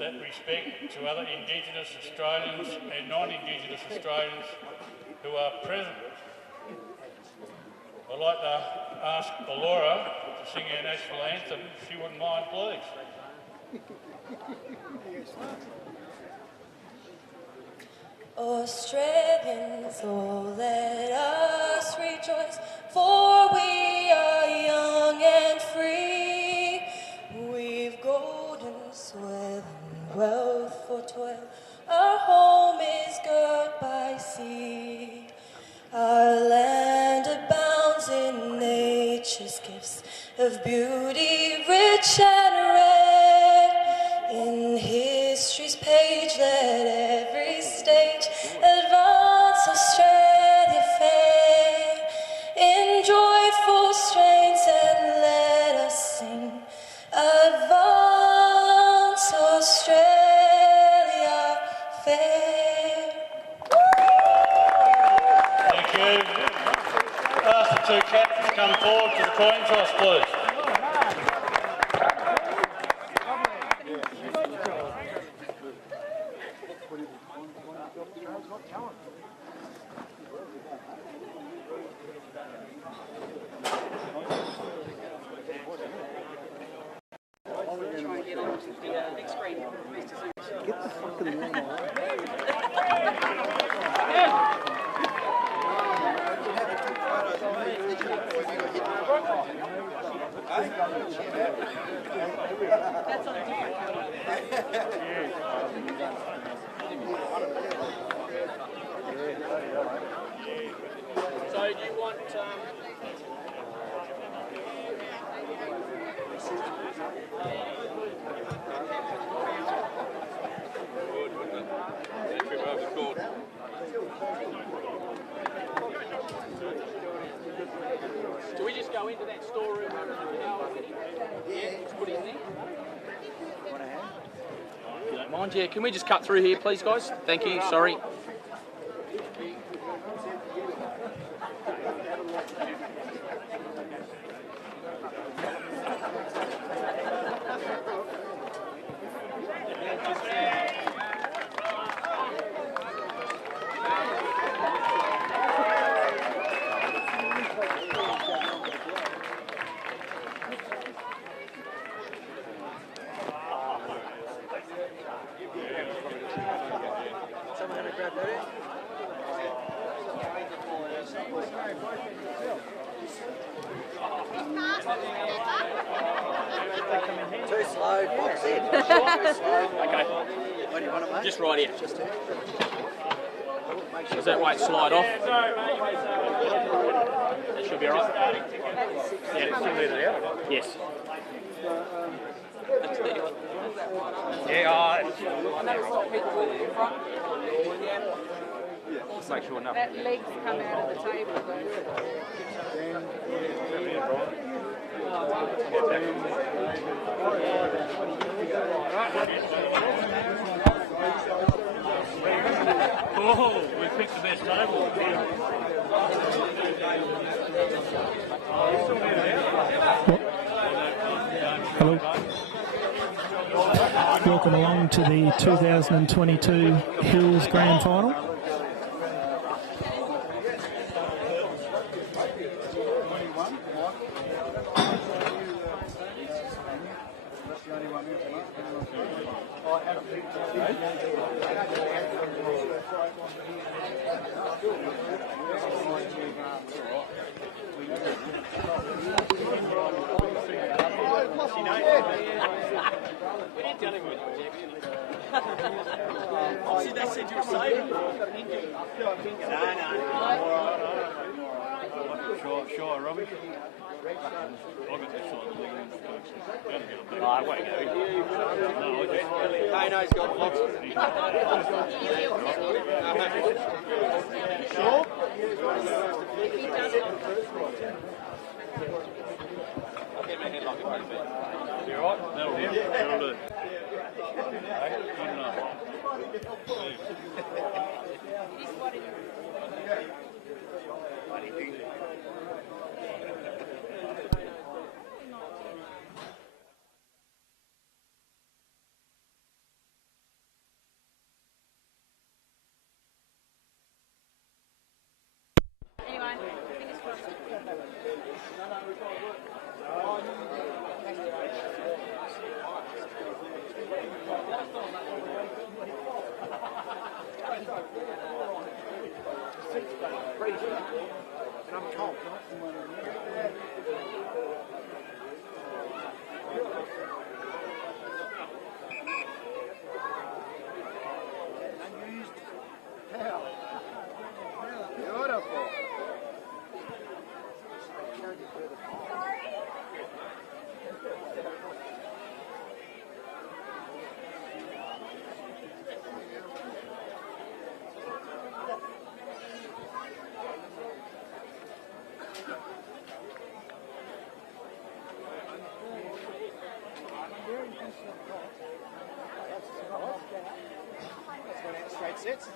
that respect to other Indigenous Australians and non-Indigenous Australians who are present. I'd like to ask Laura to sing our national anthem, if she wouldn't mind, please. Australians, oh, let us rejoice, for we are young and free. We've golden soil and wealth for toil. Our home is girt by sea. Our land abounds in nature's gifts of beauty, rich and rare. In history's page, let every stage advance Australia fair. In joyful strains, and let us sing, advance Australia fair. Thank you. Ask the two captains to come forward to the coin toss, please. Get the fucking lawn away. So do you want do we just go into that storeroom? Yeah, just put it in there. If you don't mind, yeah. Can we just cut through here, please, guys? Thank you. Sorry. Too slow, box in. Okay. What do you want to make? Just right here. Just here. Does that weight slide off? That should be all right. Yeah. Yes. Yeah. Make sure nothing. That legs come out of the table though. Oh, we picked the best table. Hello. Welcome along to the 2022 Hills Grand Final. See, they said you were saving. Sure, Robbie. I won't go. Dano's got lots of Sure? I'll get my head like a bit. You alright? That'll do. That'll do. Hey, good enough. And I'm cold. Unused power. Beautiful. Straight sets.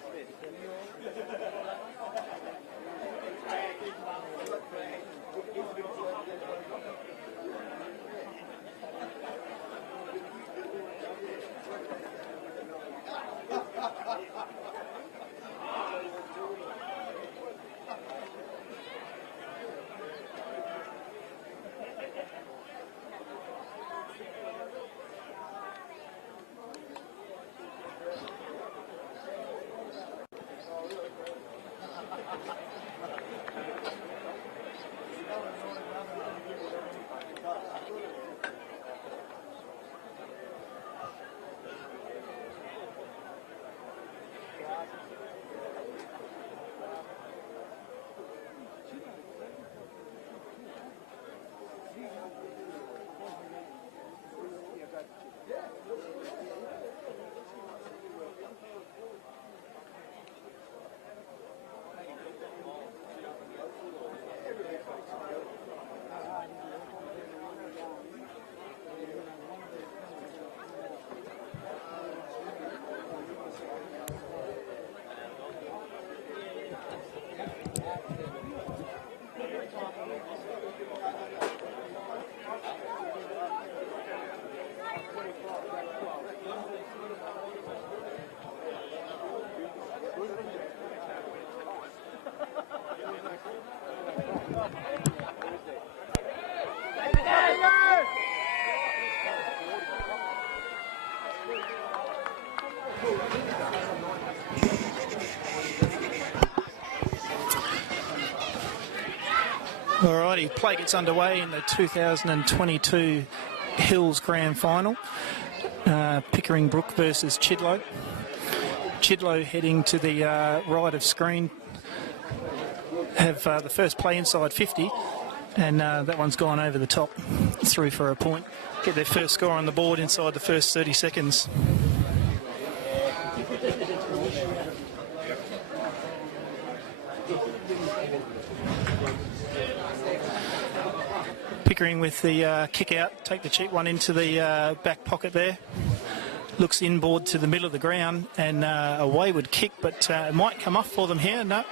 Alrighty, play gets underway in the 2022 Hills Grand Final. Pickering Brook versus Chidlow. Chidlow heading to the right of screen have the first play inside 50, and that one's gone over the top through for a point. Get their first score on the board inside the first 30 seconds. Pickering with the kick out, take the cheap one into the back pocket there. Looks inboard to the middle of the ground, and a wayward kick, but it might come off for them here. No.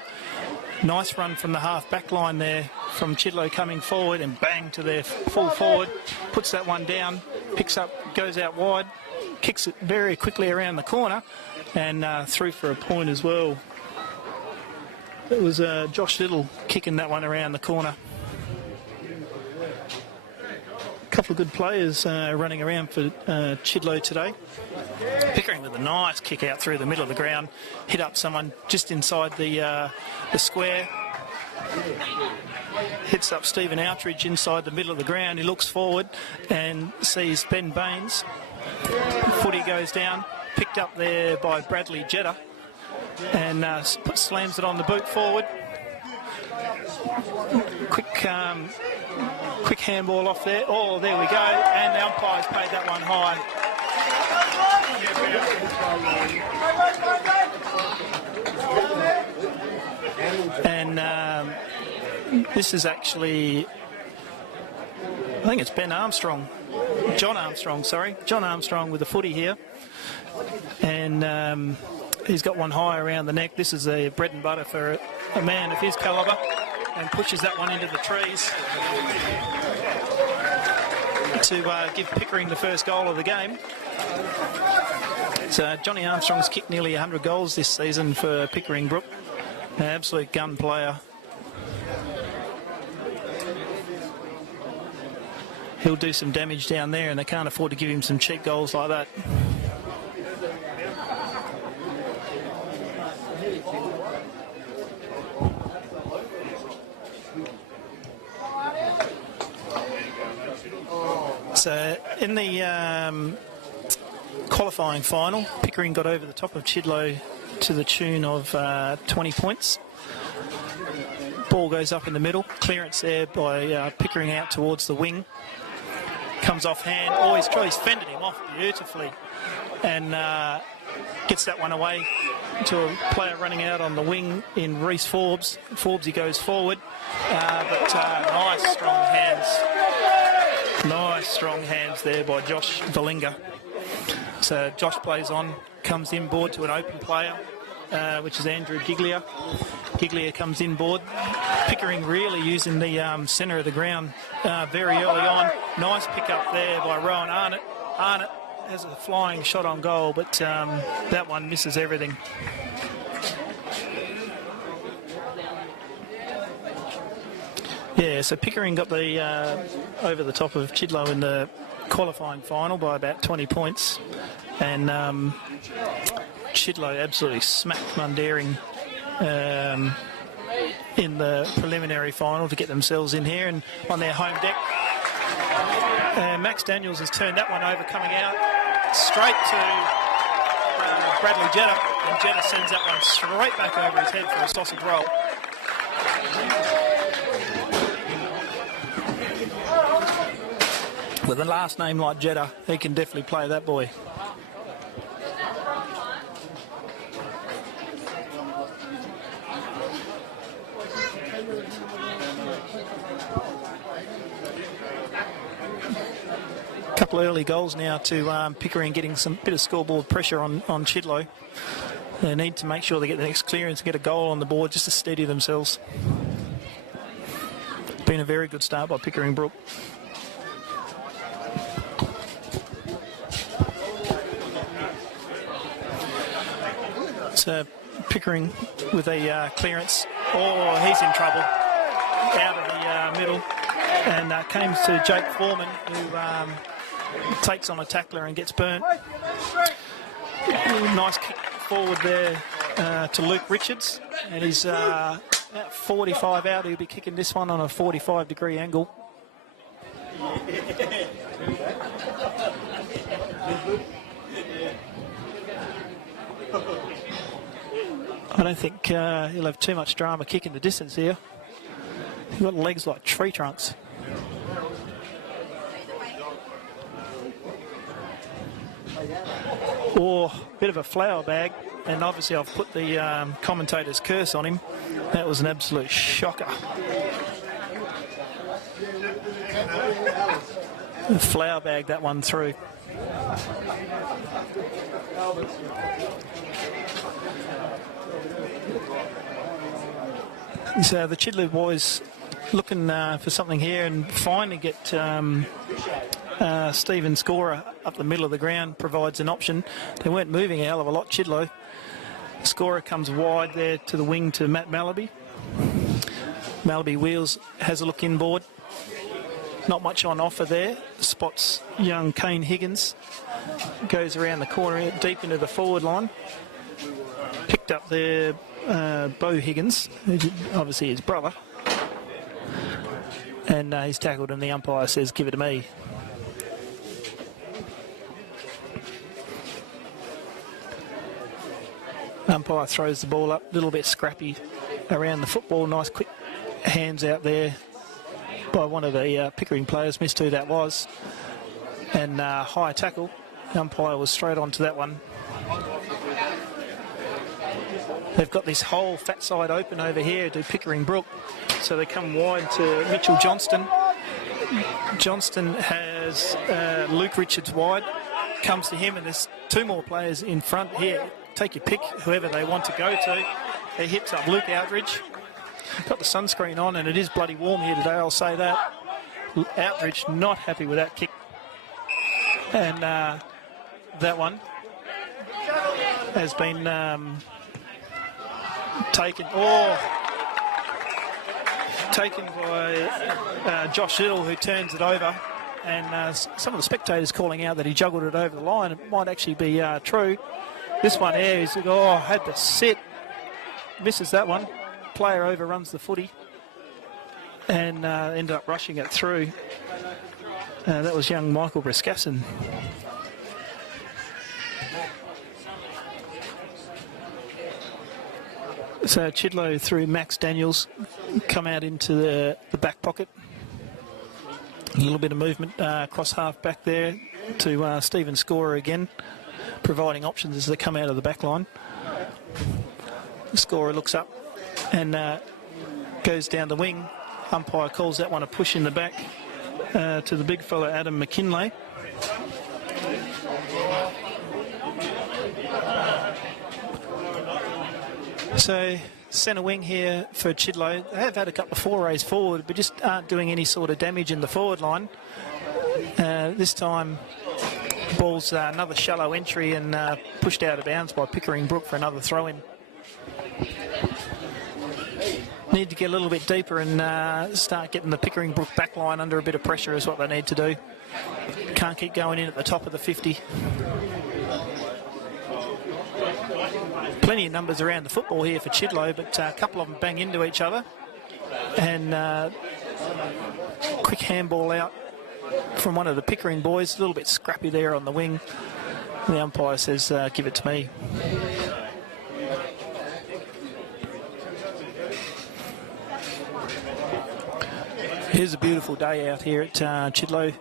Nice run from the half back line there from Chidlow coming forward, and bang to their full forward. Puts that one down, picks up, goes out wide, kicks it very quickly around the corner, and through for a point as well. It was Josh Little kicking that one around the corner. A couple of good players running around for Chidlow today. Pickering with a nice kick out through the middle of the ground, hit up someone just inside the square. Hits up Stephen Outridge inside the middle of the ground. He looks forward and sees Ben Baines. Footy goes down, picked up there by Bradley Jetta, and slams it on the boot forward. Quick handball off there. Oh, there we go. And the umpire's paid that one high. And this is actually, I think it's Ben Armstrong. John Armstrong, sorry. John Armstrong with the footy here. And he's got one high around the neck. This is a bread and butter for a man of his calibre. And pushes that one into the trees to give Pickering the first goal of the game. So Johnny Armstrong's kicked nearly 100 goals this season for Pickering Brook. An absolute gun player. He'll do some damage down there, and they can't afford to give him some cheap goals like that. So in the qualifying final, Pickering got over the top of Chidlow to the tune of 20 points. Ball goes up in the middle. Clearance there by Pickering out towards the wing. Comes off hand. Oh, he's fended him off beautifully. And gets that one away to a player running out on the wing in Reece Forbes. Forbes, he goes forward. But nice strong hands. Nice strong hands there by Josh Valinga. So Josh plays on, comes inboard to an open player, which is Andrew Giglia. Giglia comes inboard. Pickering really using the centre of the ground very early on. Nice pick up there by Rowan Arnott. Arnott has a flying shot on goal, but that one misses everything. Yeah, so Pickering got the over the top of Chidlow in the qualifying final by about 20 points, and Chidlow absolutely smacked Mundaring in the preliminary final to get themselves in here and on their home deck. Max Daniels has turned that one over, coming out straight to Bradley Jetta, and Jetta sends that one straight back over his head for a sausage roll. With a last name like Jetta, he can definitely play that boy. Couple of early goals now to Pickering, getting some bit of scoreboard pressure on Chidlow. They need to make sure they get the next clearance and get a goal on the board just to steady themselves. Been a very good start by Pickering Brook. So Pickering with a clearance. Oh, he's in trouble. Out of the middle. And came to Jake Foreman, who takes on a tackler and gets burnt. Nice kick forward there to Luke Richards. And he's about 45 out. He'll be kicking this one on a 45-degree angle. I don't think he'll have too much drama kicking the distance here. He's got legs like tree trunks. Or bit of a flower bag, and obviously I've put the commentator's curse on him. That was an absolute shocker. Flower bag that one through. So the Chidlow boys looking for something here and finally get Stephen Scorer up the middle of the ground, provides an option. They weren't moving a hell of a lot, Chidlow. Scorer comes wide there to the wing to Matt Malaby. Malaby wheels, has a look inboard. Not much on offer there. Spots young Kane Higgins. Goes around the corner deep into the forward line. Picked up there Bo Higgins, who's obviously his brother. And he's tackled and the umpire says, give it to me. Umpire throws the ball up, a little bit scrappy around the football. Nice quick hands out there by one of the Pickering players. Missed who that was. And high tackle. The umpire was straight onto that one. They've got this whole fat side open over here to Pickering Brook. So they come wide to Mitchell Johnston. Johnston has Luke Richards wide. Comes to him, and there's two more players in front here. Take your pick, whoever they want to go to. He hits up Luke Outridge. Got the sunscreen on, and it is bloody warm here today, I'll say that. Outridge not happy with that kick. And that one has been taken by Josh Hill, who turns it over. And some of the spectators calling out that he juggled it over the line. It might actually be true. This one here, he's had to sit. Misses that one. Player overruns the footy and ended up rushing it through. That was young Michael Briscasson. So Chidlow through Max Daniels come out into the back pocket. A little bit of movement across half back there to Stephen Scorer again, providing options as they come out of the back line. The Scorer looks up and goes down the wing. Umpire calls that one a push in the back to the big fella Adam McKinlay. So centre wing here for Chidlow. They have had a couple of forays forward, but just aren't doing any sort of damage in the forward line. This time, ball's another shallow entry and pushed out of bounds by Pickering Brook for another throw-in. Need to get a little bit deeper and start getting the Pickering Brook back line under a bit of pressure is what they need to do. Can't keep going in at the top of the 50. Plenty of numbers around the football here for Chidlow, but a couple of them bang into each other. And quick handball out from one of the Pickering boys. A little bit scrappy there on the wing. The umpire says, give it to me. Here's a beautiful day out here at Chidlow.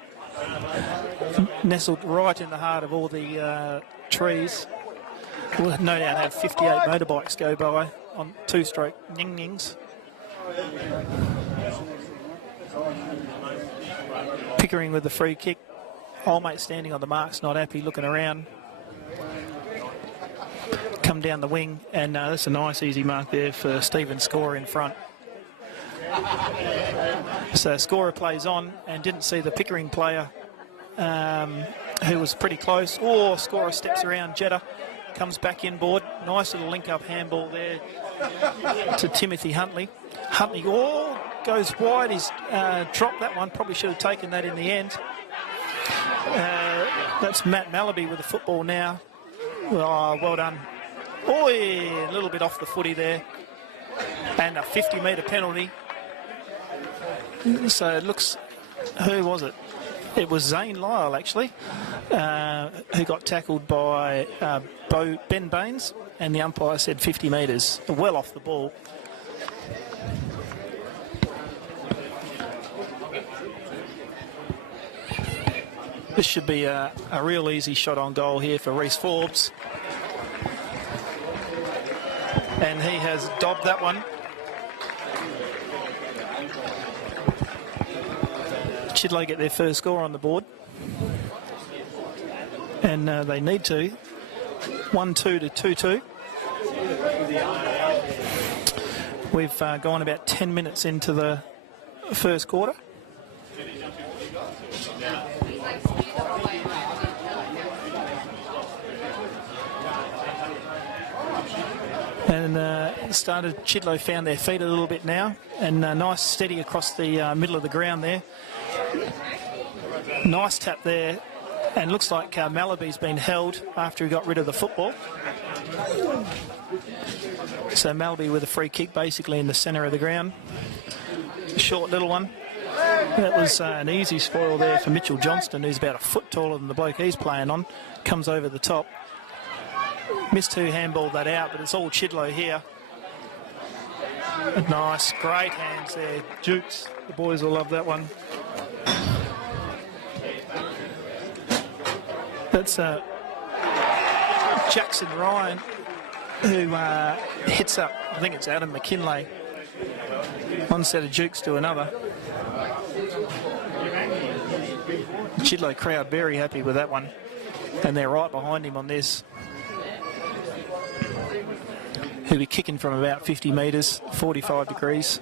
Nestled right in the heart of all the trees. We'll no doubt have 58 motorbikes go by on two-stroke ning-nings. Pickering with the free kick. Old mate standing on the marks, not happy, looking around. Come down the wing, and that's a nice easy mark there for Stephen Scorer in front. So Scorer plays on and didn't see the Pickering player who was pretty close. Oh, Scorer steps around Jetta. Comes back inboard. Nice little link-up handball there to Timothy Huntley. Huntley, goes wide. He's dropped that one. Probably should have taken that in the end. That's Matt Malaby with the football now. Well done. A little bit off the footy there. And a 50-metre penalty. So it looks... Who was it? It was Zane Lyle, actually, who got tackled by Ben Baines, and the umpire said 50 metres, well off the ball. This should be a real easy shot on goal here for Reece Forbes. And he has dobbed that one. Chidlow get their first score on the board. And they need to. 1-2 to 2-2. We've gone about 10 minutes into the first quarter. And Chidlow found their feet a little bit now, and nice steady across the middle of the ground there. Nice tap there, and looks like Malaby's been held after he got rid of the football. So Malaby with a free kick basically in the centre of the ground. Short little one. That was an easy spoil there for Mitchell Johnston, who's about a foot taller than the bloke he's playing on. Comes over the top. Missed who handballed that out, but it's all Chidlow here. Nice, great hands there. Jukes, the boys will love that one. That's Jackson Ryan, who hits up, I think it's Adam McKinlay. One set of Jukes to another. The Chidlow crowd very happy with that one. And they're right behind him on this. He'll be kicking from about 50 metres, 45 degrees.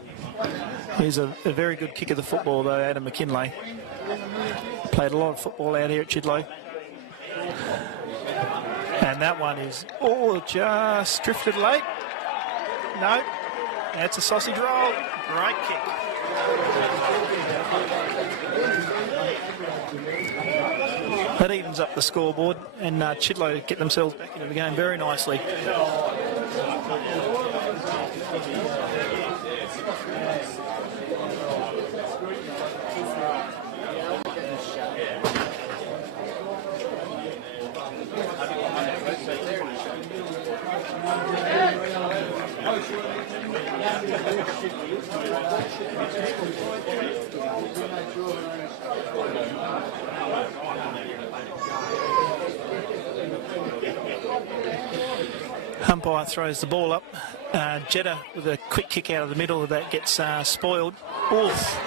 He's a very good kick of the football, though, Adam McKinlay. Played a lot of football out here at Chidlow. And that one is, just drifted late. No, that's a sausage roll. Great kick. That evens up the scoreboard, and Chidlow get themselves back into the game very nicely. Umpire throws the ball up. Jeddah with a quick kick out of the middle that gets spoiled. Oof.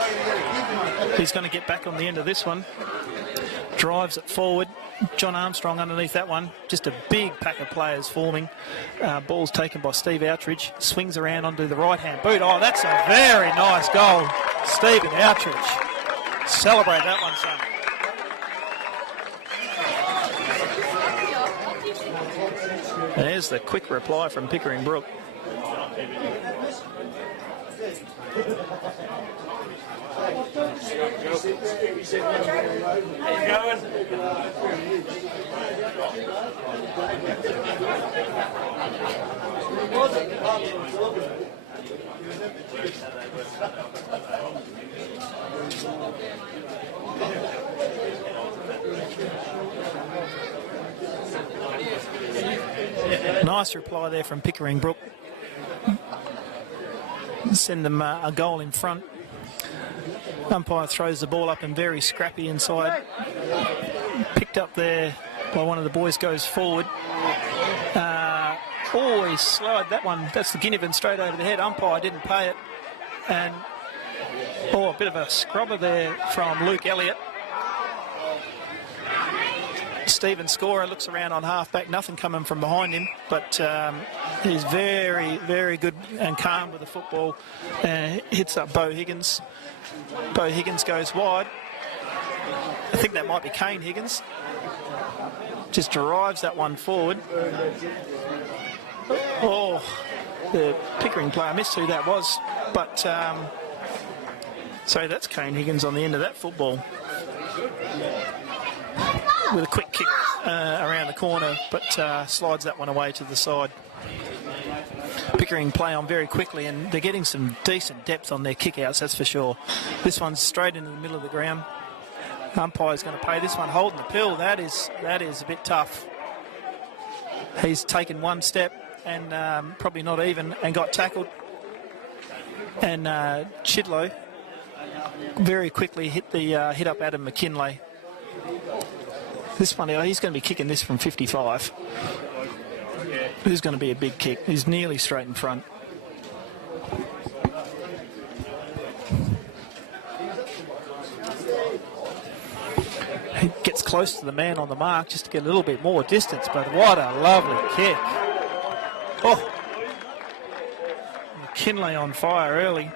He's going to get back on the end of this one. Drives it forward. John Armstrong underneath that one. Just a big pack of players forming. Ball's taken by Steve Outridge. Swings around onto the right-hand boot. Oh, that's a very nice goal. Stephen Outridge. Celebrate that one, son. There's the quick reply from Pickering Brook. Nice reply there from Pickering Brook. Send them a goal in front. Umpire throws the ball up and very scrappy inside. Picked up there by one of the boys, goes forward. He slid that one. That's the Ginnivan straight over the head. Umpire didn't pay it. And a bit of a scrubber there from Luke Elliott. Stephen Scorer looks around on half-back, nothing coming from behind him, but he's very, very good and calm with the football. Hits up Bo Higgins. Bo Higgins goes wide. I think that might be Kane Higgins. Just drives that one forward. The Pickering player missed who that was, but so that's Kane Higgins on the end of that football. With a quick kick around the corner, but slides that one away to the side. Pickering play on very quickly, and they're getting some decent depth on their kick-outs, that's for sure. This one's straight into the middle of the ground. Umpire's going to pay this one, holding the pill. That is a bit tough. He's taken one step and probably not even, and got tackled. And Chidlow very quickly hit up Adam McKinlay. This one, he's going to be kicking this from 55. This is going to be a big kick. He's nearly straight in front. He gets close to the man on the mark just to get a little bit more distance, but what a lovely kick. Oh, McKinlay on fire early.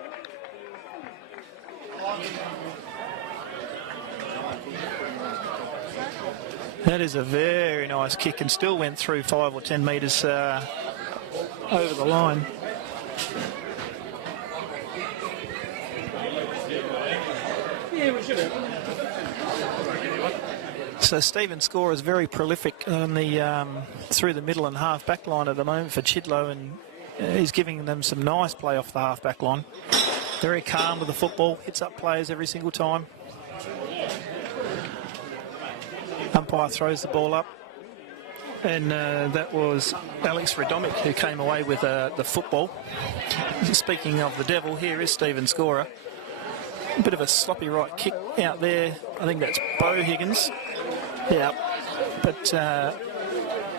That is a very nice kick, and still went through 5 or 10 metres over the line. So Stephen Scorer is very prolific on the through the middle and half back line at the moment for Chidlow, and he's giving them some nice play off the half back line. Very calm with the football, hits up players every single time. Umpire throws the ball up, and that was Alex Radomic who came away with the football. Speaking of the devil, here is Stephen Scorer. A bit of a sloppy right kick out there. I think that's Bo Higgins. Yeah, but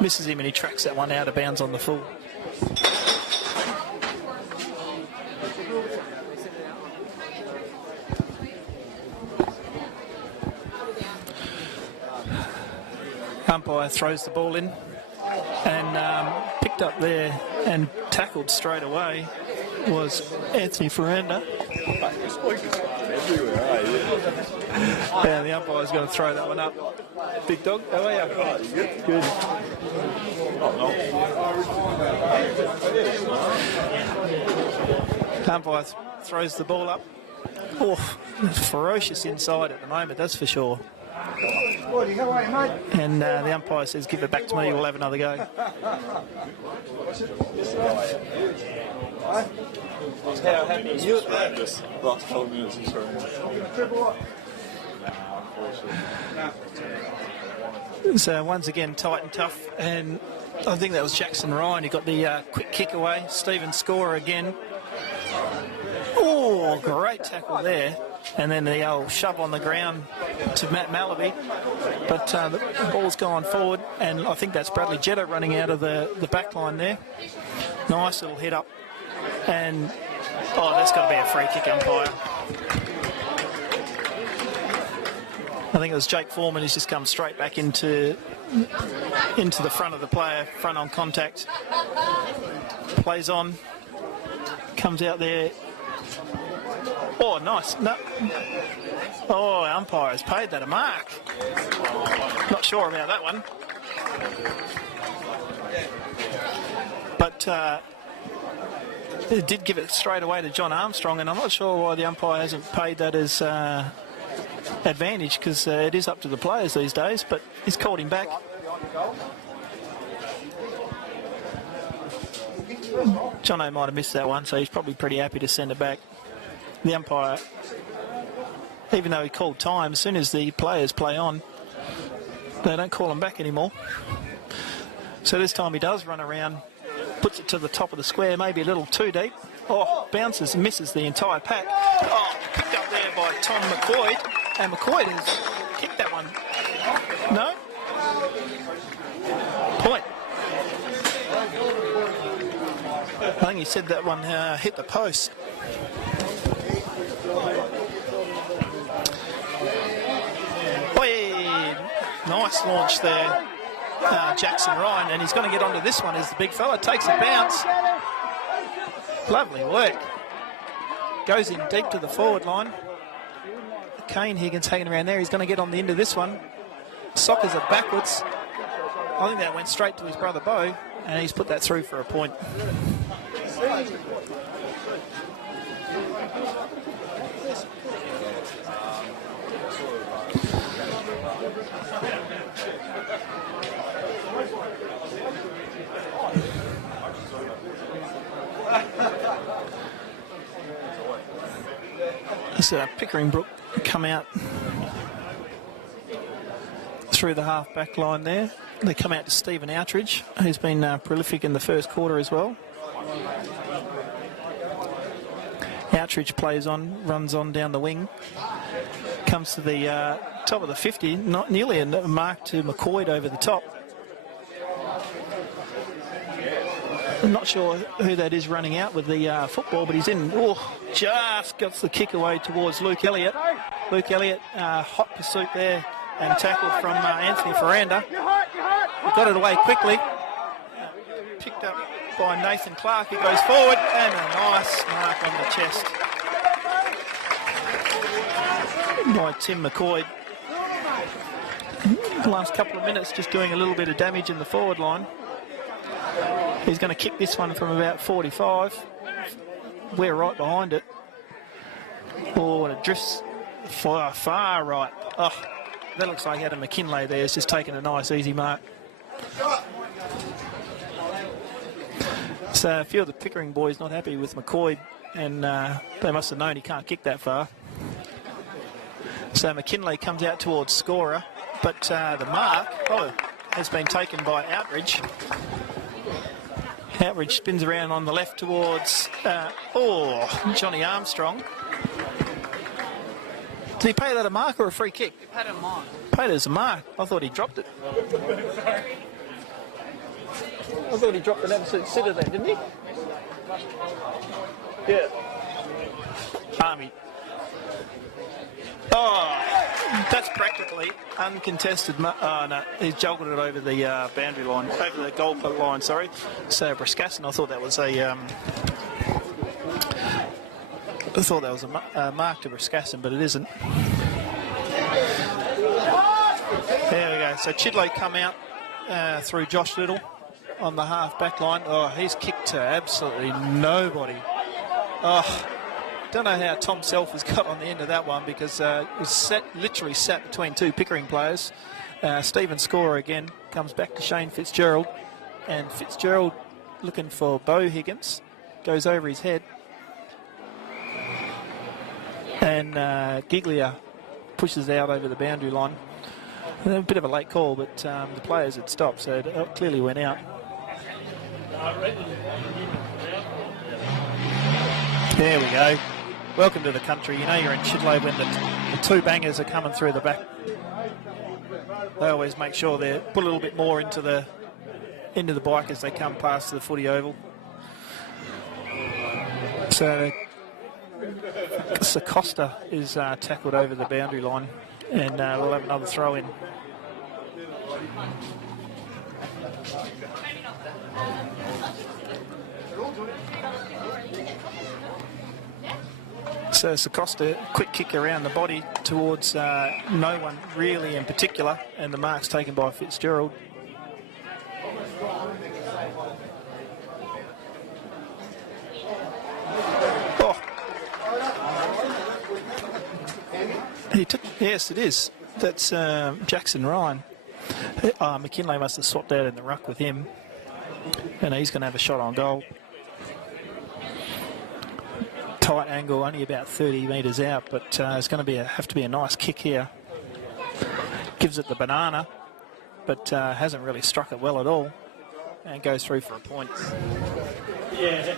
misses him, and he tracks that one out of bounds on the full. Umpire throws the ball in, and picked up there and tackled straight away was Anthony Ferranda. Yeah, the umpire's going to throw that one up. Big dog, how are you? Good. Umpire throws the ball up. Oh, ferocious inside at the moment, that's for sure. And the umpire says, give it back to me, we'll have another go. How happy are you at that? Just last 12 minutes or so. So once again, tight and tough, and I think that was Jackson Ryan who got the quick kick away. Stephen Scorer again. Oh, great tackle there. And then the old shove on the ground to Matt Malaby. But the ball's gone forward, and I think that's Bradley Jetta running out of the back line there. Nice little hit up. And, oh, that's got to be a free kick, umpire. I think it was Jake Foreman who's just come straight back into the front of the player, front on contact. Plays on, comes out there. Oh, nice. No. Oh, umpire has paid that a mark. Not sure about that one. But it did give it straight away to John Armstrong, and I'm not sure why the umpire hasn't paid that as advantage, because it is up to the players these days, but he's called him back. Jono might have missed that one, so he's probably pretty happy to send it back. The umpire, even though he called time, as soon as the players play on, they don't call him back anymore. So this time he does run around, puts it to the top of the square, maybe a little too deep. Oh, bounces and misses the entire pack. Oh, picked up there by Tom McCoy. And McCoy has kicked that one. No? Point. I think he said that one hit the post. Oi, nice launch there, Jackson Ryan, and he's going to get onto this one as the big fella takes a bounce. Lovely work. Goes in deep to the forward line. Kane Higgins hanging around there. He's going to get on the end of this one. Sockers it backwards. I think that went straight to his brother Bo, and he's put that through for a point. So Pickering Brook come out through the half-back line there. They come out to Stephen Outridge, who's been prolific in the first quarter as well. Outridge plays on, runs on down the wing. Comes to the top of the 50, not nearly a mark to McCoy over the top. I'm not sure who that is running out with the football, but he's in. Oh, just got the kick away towards Luke Elliott. Luke Elliott, hot pursuit there and tackle from Anthony Ferranda. Got it away quickly. Picked up by Nathan Clark. He goes forward and a nice mark on the chest by Tim McCoy. The last couple of minutes just doing a little bit of damage in the forward line. He's going to kick this one from about 45. We're right behind it. Oh, and it drifts far right. Oh, that looks like Adam McKinlay there. It's just taken a nice, easy mark. So a few of the Pickering boys not happy with McCoy, and they must have known he can't kick that far. So McKinlay comes out towards scorer, but the mark has been taken by Outridge. Outridge spins around on the left towards, Johnny Armstrong. Did he pay that a mark or a free kick? He paid it a mark. Paid it as a mark. I thought he dropped it. I thought he dropped an absolute sitter there, didn't he? Yeah. Army. Oh, that's practically uncontested. Oh, no, he's joggled it over the boundary line, over the goal line, sorry. So Brascassin, I thought that was a mark to Brascassin, but it isn't. There we go. So Chidlow come out through Josh Little on the half-back line. Oh, he's kicked to absolutely nobody. Oh, don't know how Tom Self has got on the end of that one, because it was literally sat between two Pickering players. Stephen Scorer again comes back to Shane Fitzgerald, and Fitzgerald looking for Bo Higgins, goes over his head, and Giglia pushes out over the boundary line. A bit of a late call, but the players had stopped, so it clearly went out. There we go. welcome to the country. You know you're in Chidlow when the two bangers are coming through the back. They always make sure they put a little bit more into the bike as they come past the footy oval. So Costa is tackled over the boundary line, and we'll have another throw in. So Costa, quick kick around the body towards no one really in particular, and the mark's taken by Fitzgerald. Oh. Yes, it is. That's Jackson Ryan. McKinlay must have swapped out in the ruck with him, and he's going to have a shot on goal. Tight angle, only about 30 metres out, but it's going to have to be a nice kick here. Gives it the banana, but hasn't really struck it well at all, and goes through for a point. Yeah.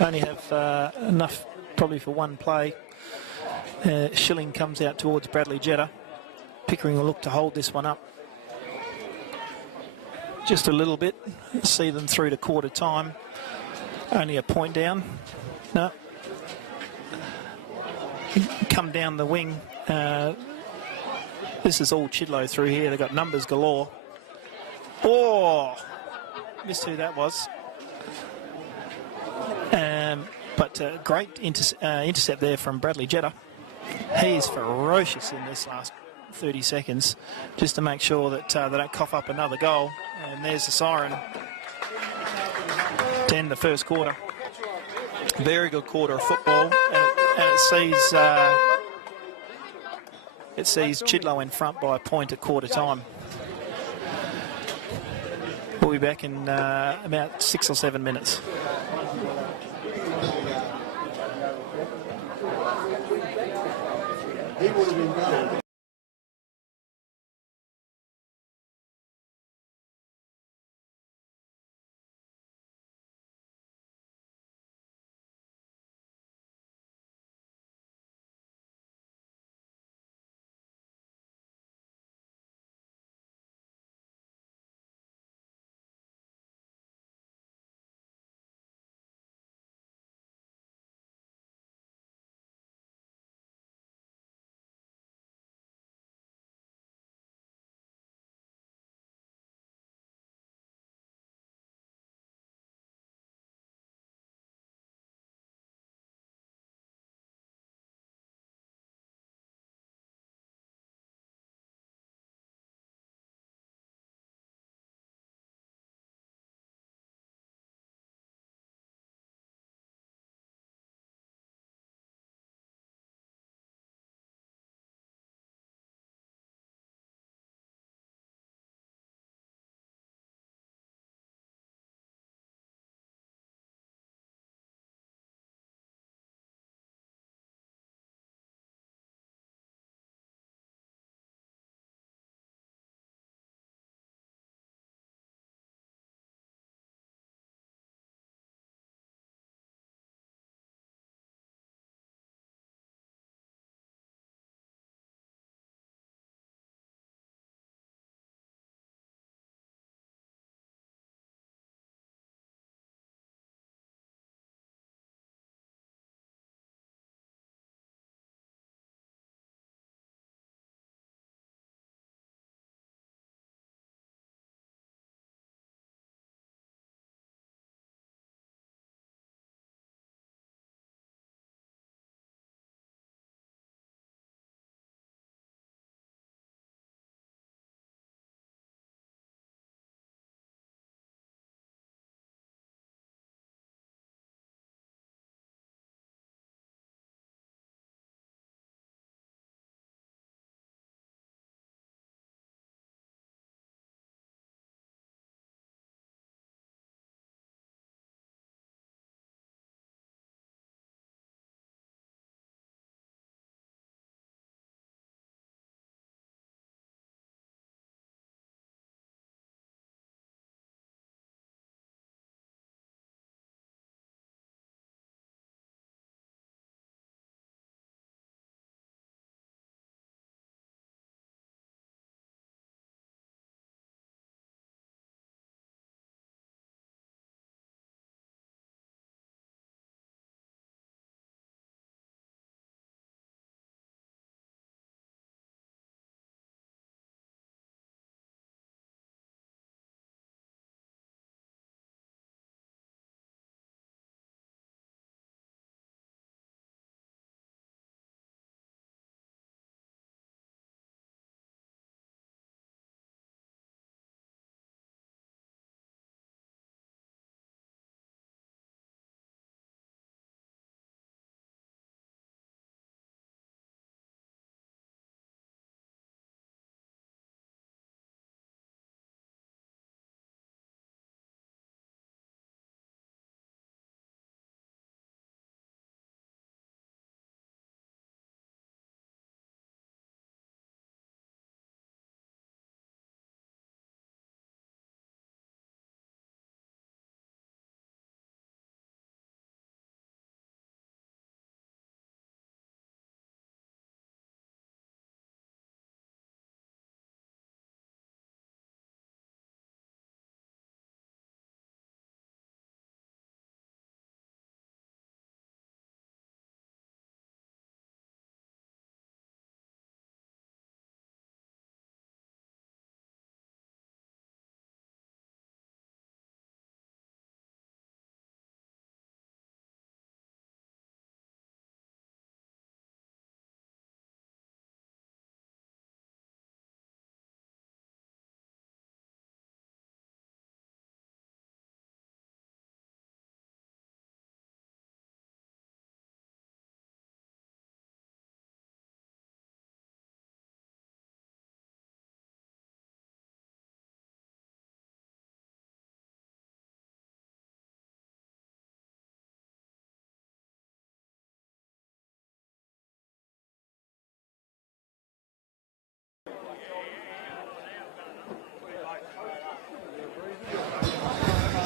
Only have enough probably for one play. Schilling comes out towards Bradley Jetta. Pickering will look to hold this one up just a little bit, see them through to quarter time. Only a point down. No. Come down the wing. This is all Chidlow through here. They've got numbers galore. Oh! Missed who that was. But great intercept there from Bradley Jetta. He's ferocious in this last 30 seconds just to make sure that they don't cough up another goal. And there's the siren to end the first quarter. Very good quarter of football, and it sees Chidlow in front by a point at quarter time. We'll be back in about 6 or 7 minutes. He would have been done.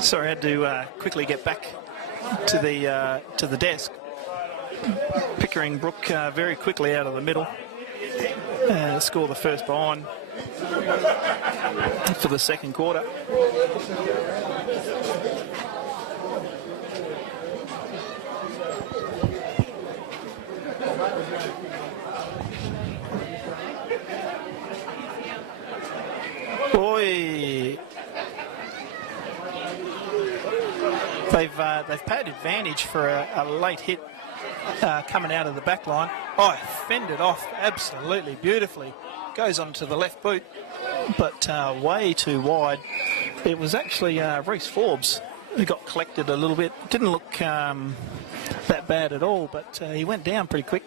Sorry, I had to quickly get back to the desk. Pickering Brook very quickly out of the middle. Score the first behind for the second quarter. Boy, they've paid advantage for a late hit coming out of the back line. Oh, fended off absolutely beautifully. Goes onto the left boot, but way too wide. It was actually Reece Forbes who got collected a little bit. Didn't look that bad at all, but he went down pretty quick.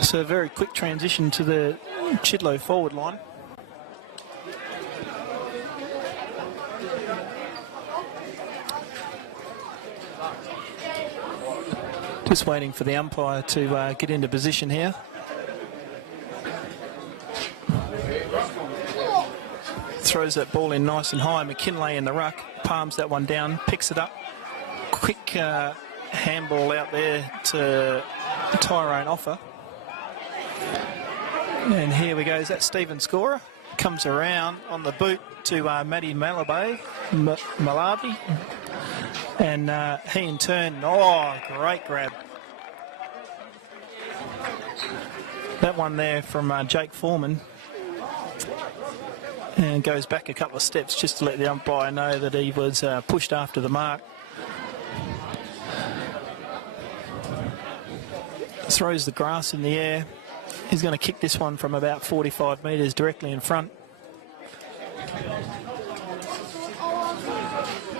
So a very quick transition to the Chidlow forward line. Just waiting for the umpire to get into position here. Throws that ball in nice and high. McKinlay in the ruck, palms that one down, picks it up. Quick handball out there to Tyrone Offer. And here we go, is that Stephen Scorer? Comes around on the boot to Matty Malaby. And he in turn, oh, great grab. That one there from Jake Foreman. And goes back a couple of steps just to let the umpire know that he was pushed after the mark. Throws the grass in the air. He's going to kick this one from about 45 metres directly in front.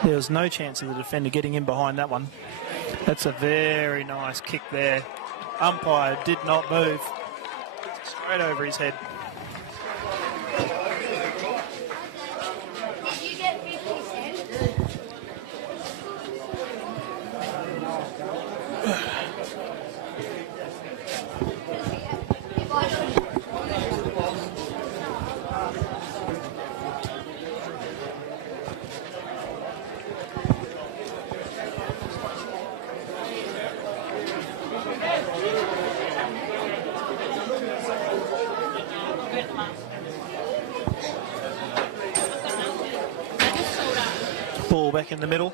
There was no chance of the defender getting in behind that one. That's a very nice kick there. Umpire did not move. Straight over his head. Ball back in the middle.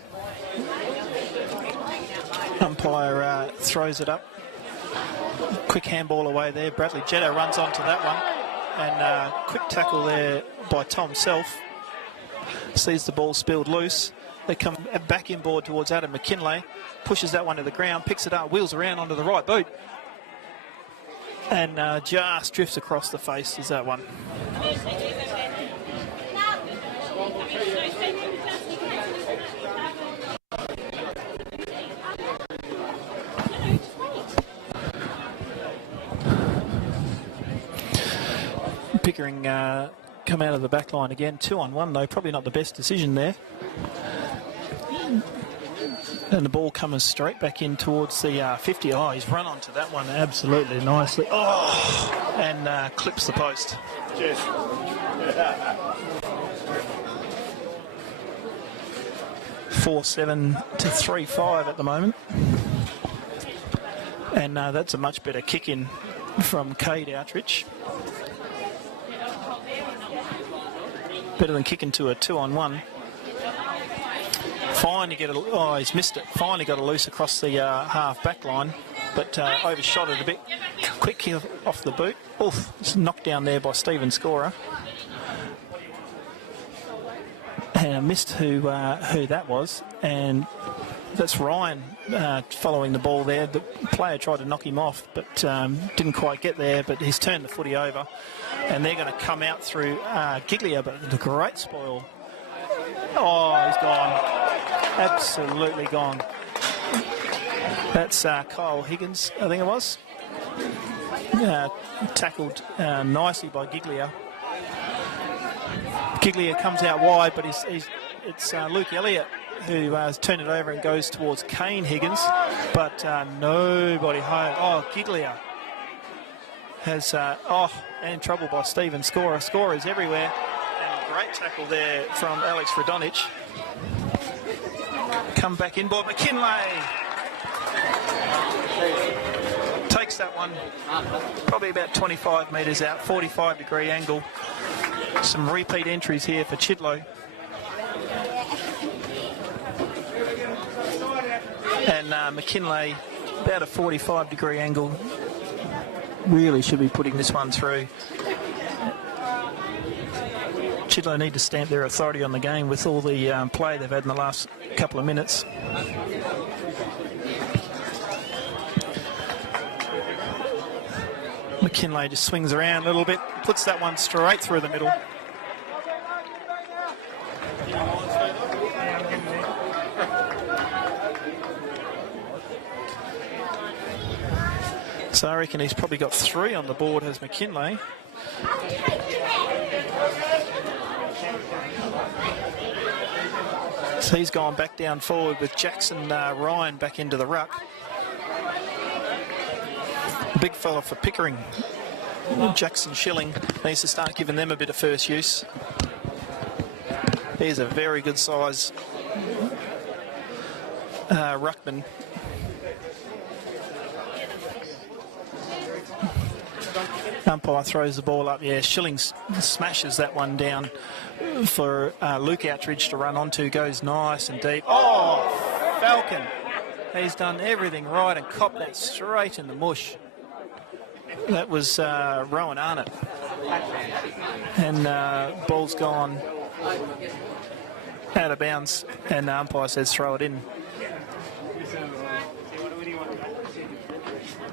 Umpire throws it up. Quick handball away there. Bradley Jetto runs onto that one. And quick tackle there by Tom Self. Sees the ball spilled loose. They come back inboard towards Adam McKinlay. Pushes that one to the ground. Picks it up. Wheels around onto the right boot. And just drifts across the face is that one. Pickering come out of the back line again. 2-on-1 though, probably not the best decision there. And the ball comes straight back in towards the 50. Oh, he's run onto that one absolutely nicely. Oh, and clips the post. Cheers. 4-7 to 3-5 at the moment. And that's a much better kick in from Cade Outridge. Better than kicking to a 2-on-1. Finally he's missed it. Finally got a loose across the half back line, but overshot it a bit. Quick kick off the boot. Oof, it's knocked down there by Stephen Scorer. And I missed who that was, and that's Ryan following the ball there. The player tried to knock him off, but didn't quite get there, but he's turned the footy over. And they're going to come out through Giglia, but the great spoil. Oh, he's gone. Absolutely gone. That's Kyle Higgins, I think it was. Tackled nicely by Giglia. Giglia comes out wide, but it's Luke Elliott who has turned it over and goes towards Kane Higgins, but nobody home. Oh, Giglia has in trouble by Stephen Scorer. Scorers everywhere, great tackle there from Alex Radonic. Come back inboard, McKinlay takes that one probably about 25 metres out, 45-degree angle. Some repeat entries here for Chidlow. And McKinlay, about a 45-degree angle. Really should be putting this one through. Chidlow need to stamp their authority on the game with all the play they've had in the last couple of minutes. McKinlay just swings around a little bit, puts that one straight through the middle. So I reckon he's probably got 3 on the board, has McKinlay. So he's gone back down forward with Jackson Ryan back into the ruck. Big fella for Pickering. Jackson Schilling needs to start giving them a bit of first use. He's a very good size ruckman. Umpire throws the ball up. Yeah, Schilling smashes that one down for Luke Outridge to run onto. Goes nice and deep. Oh, Falcon. He's done everything right and copped that straight in the mush. That was Rowan Arnott. And ball's gone out of bounds. And the umpire says throw it in.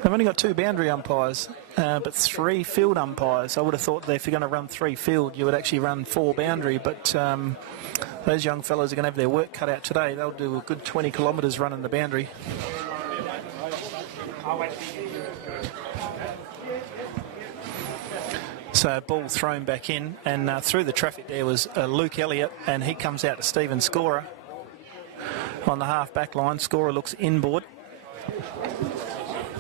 They've only got 2 boundary umpires, but 3 field umpires. I would have thought that if you're going to run 3 field, you would actually run 4 boundary. But those young fellas are going to have their work cut out today. They'll do a good 20 kilometres running the boundary. So ball thrown back in, and through the traffic there was Luke Elliott, and he comes out to Stephen Scorer on the half-back line. Scorer looks inboard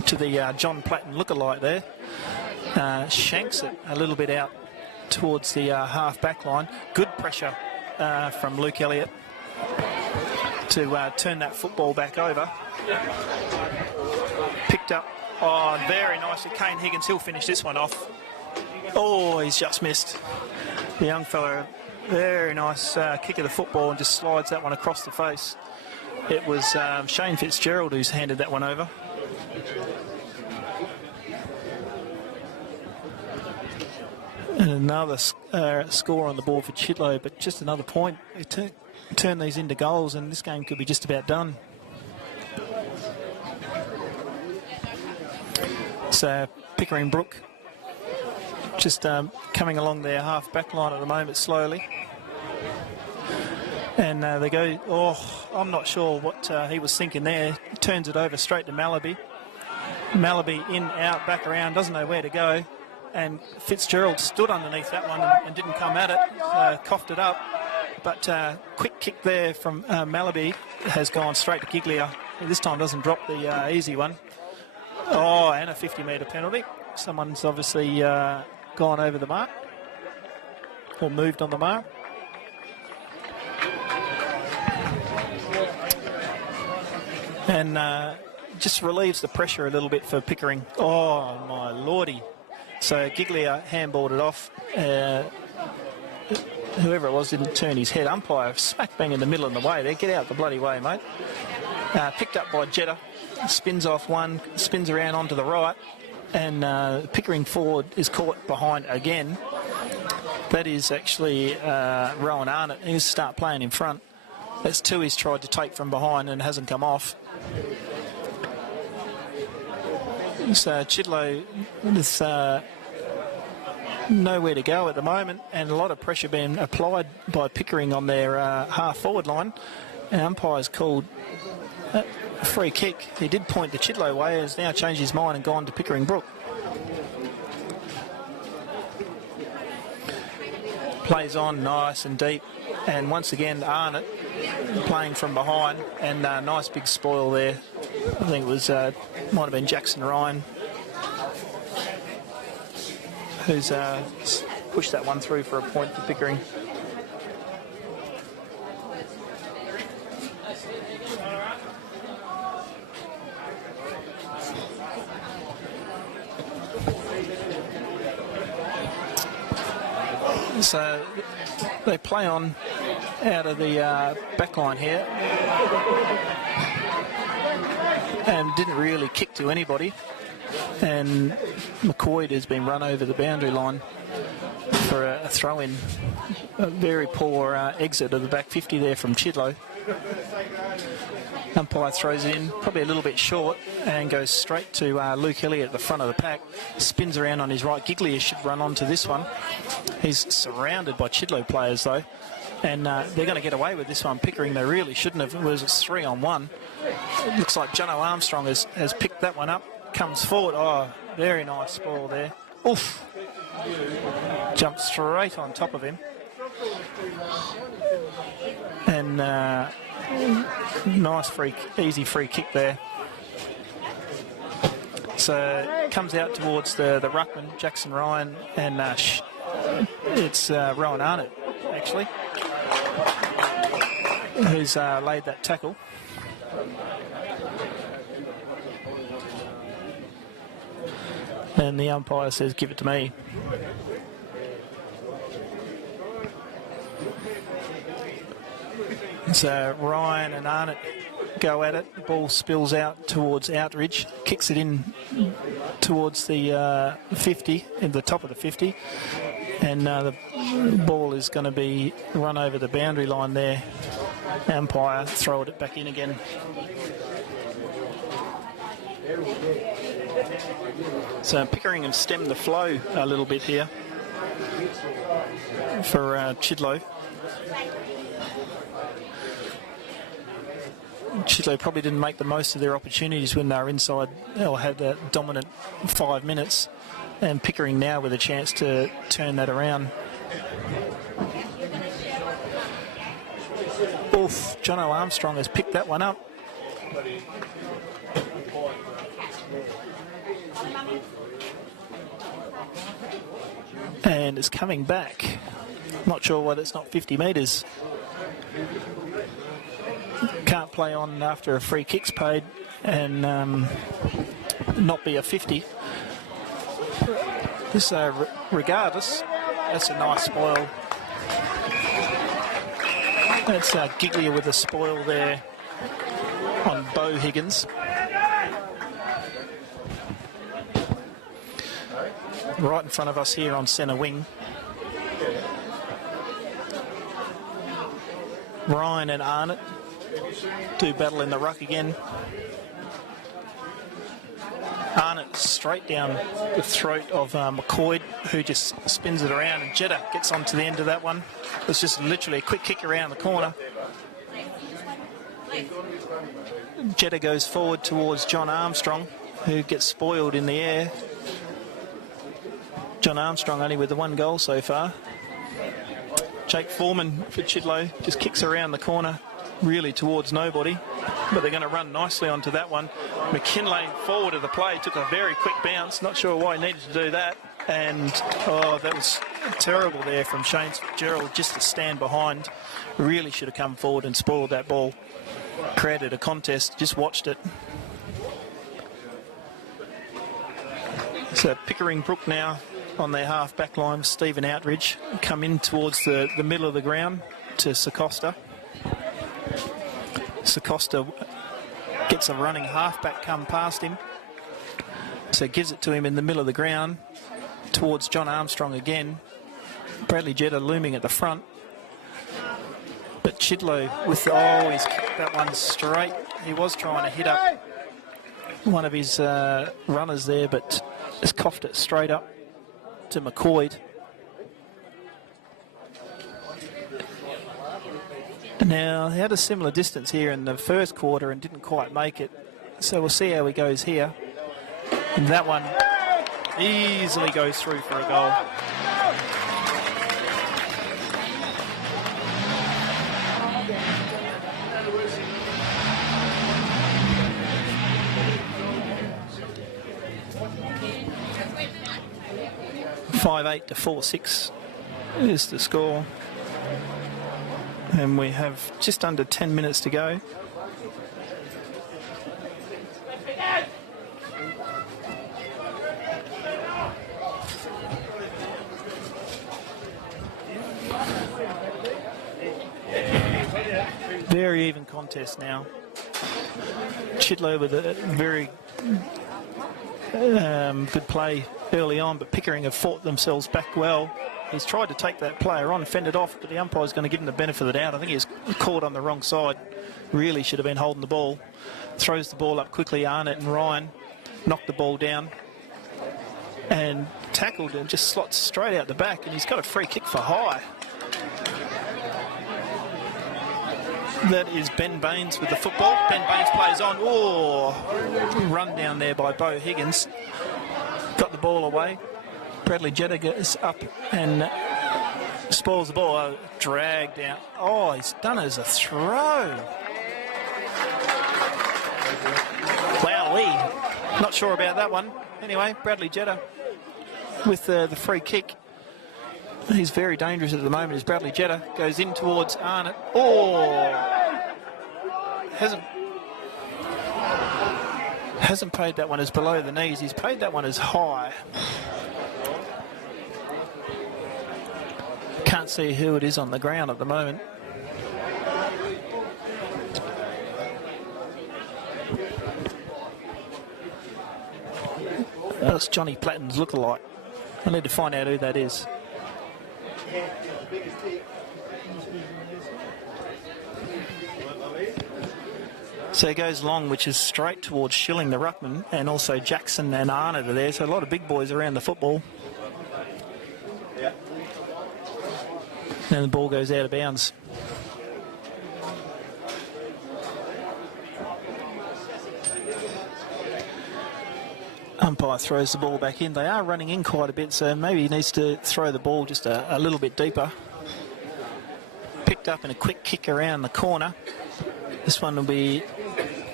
to the John Platten lookalike there. Shanks it a little bit out towards the half-back line. Good pressure from Luke Elliott to turn that football back over. Picked up, oh, very nicely. Kane Higgins, he'll finish this one off. Oh, he's just missed. The young fella, very nice kick of the football and just slides that one across the face. It was Shane Fitzgerald who's handed that one over. And another score on the board for Chidlow, but just another point. They turn these into goals and this game could be just about done. So Pickering Brook just coming along their half-back line at the moment slowly. And they go, oh, I'm not sure what he was thinking there. Turns it over straight to Malaby. Malaby in, out, back around, doesn't know where to go. And Fitzgerald stood underneath that one and didn't come at it, coughed it up. But quick kick there from Malaby has gone straight to Giglia. This time doesn't drop the easy one. Oh, and a 50-metre penalty. Someone's obviously gone over the mark or moved on the mark. And just relieves the pressure a little bit for Pickering. Oh, my lordy. So Giglia handballed it off. Whoever it was didn't turn his head. Umpire smack bang in the middle of the way there. Get out the bloody way, mate. Picked up by Jetta. Spins off one, spins around onto the right. And Pickering forward is caught behind again. That is actually Rowan Arnott. He'll start playing in front. That's 2 he's tried to take from behind and hasn't come off. So Chidlow is nowhere to go at the moment, and a lot of pressure being applied by Pickering on their half-forward line. And umpire's called a free kick. He did point the Chidlow way, has now changed his mind and gone to Pickering Brook. Plays on nice and deep, and once again Arnott playing from behind, and nice big spoil there. I think it was might have been Jackson Ryan who's pushed that one through for a point for Pickering. So they play on out of the back line here and didn't really kick to anybody. And McCoy has been run over the boundary line for a throw-in. A very poor exit of the back 50 there from Chidlow. Umpire throws it in, probably a little bit short, and goes straight to Luke Elliott at the front of the pack. Spins around on his right. Giglio should run onto this one. He's surrounded by Chidlow players, though, and they're going to get away with this one. Pickering, they really shouldn't have. It was 3-on-1. It looks like Jono Armstrong has picked that one up. Comes forward. Oh, very nice spoil there. Oof. Jumps straight on top of him. And nice easy free kick there. So comes out towards the ruckman, Jackson Ryan, and it's Rowan Arnott, actually, who's laid that tackle. And the umpire says, give it to me. So Ryan and Arnott go at it. The ball spills out towards Outridge, kicks it in towards the 50, in the top of the 50. And the ball is going to be run over the boundary line there. Umpire throw it back in again. So Pickering have stemmed the flow a little bit here for Chidlow. Chidlow probably didn't make the most of their opportunities when they were inside or had that dominant 5 minutes, and Pickering now with a chance to turn that around. Oof, Jono Armstrong has picked that one up. And is coming back. Not sure why that's not 50 metres. Can't play on after a free kick's paid and not be a 50. This, regardless, that's a nice spoil. That's Giglio with a spoil there on Bo Higgins. Right in front of us here on centre wing. Ryan and Arnott do battle in the ruck again. Arnott straight down the throat of McCoy, who just spins it around, and Jetta gets onto the end of that one. It's just literally a quick kick around the corner. Jetta goes forward towards John Armstrong, who gets spoiled in the air. John Armstrong only with the 1 goal so far. Jake Foreman for Chidlow just kicks around the corner, really towards nobody, but they're going to run nicely onto that one. McKinlay forward of the play, took a very quick bounce, not sure why he needed to do that, and that was terrible there from Shane Fitzgerald just to stand behind. Really should have come forward and spoiled that ball. Created a contest, just watched it. So Pickering Brook now on their half back line, Stephen Outridge, come in towards the middle of the ground to Sacosta. Sacosta gets a running halfback come past him, so gives it to him in the middle of the ground towards John Armstrong again. Bradley Jetta looming at the front, but Chidlow with the, he's kicked that one straight. He was trying to hit up one of his runners there, but has coughed it straight up to McCoy. Now, he had a similar distance here in the first quarter and didn't quite make it. So we'll see how he goes here. And that one easily goes through for a goal. (5-8 to 4-6) is the score. And we have just under 10 minutes to go. Very even contest now. Chidlow with a very good play early on, but Pickering have fought themselves back well. He's tried to take that player on, fended off, but the umpire's going to give him the benefit of the doubt. I think he's caught on the wrong side. Really should have been holding the ball. Throws the ball up quickly. Arnott and Ryan knock the ball down and tackled and just slots straight out the back, and he's got a free kick for high. That is Ben Baines with the football. Ben Baines plays on. Oh, run down there by Bo Higgins. Got the ball away. Bradley Jetta gets up and spoils the ball. Dragged out. Oh, he's done it as a throw. Wowee. Not sure about that one. Anyway, Bradley Jetta with the free kick. He's very dangerous at the moment as Bradley Jetta goes in towards Arnott. Oh! Hasn't paid that one as below the knees. He's paid that one as high. Can't see who it is on the ground at the moment. That's Johnny Platton's lookalike. I need to find out who that is. So he goes long, which is straight towards Schilling, the ruckman, and also Jackson and Arnott are there. So a lot of big boys around the football. And the ball goes out of bounds. Umpire throws the ball back in. They are running in quite a bit, so maybe he needs to throw the ball just a little bit deeper. Picked up in a quick kick around the corner. This one will be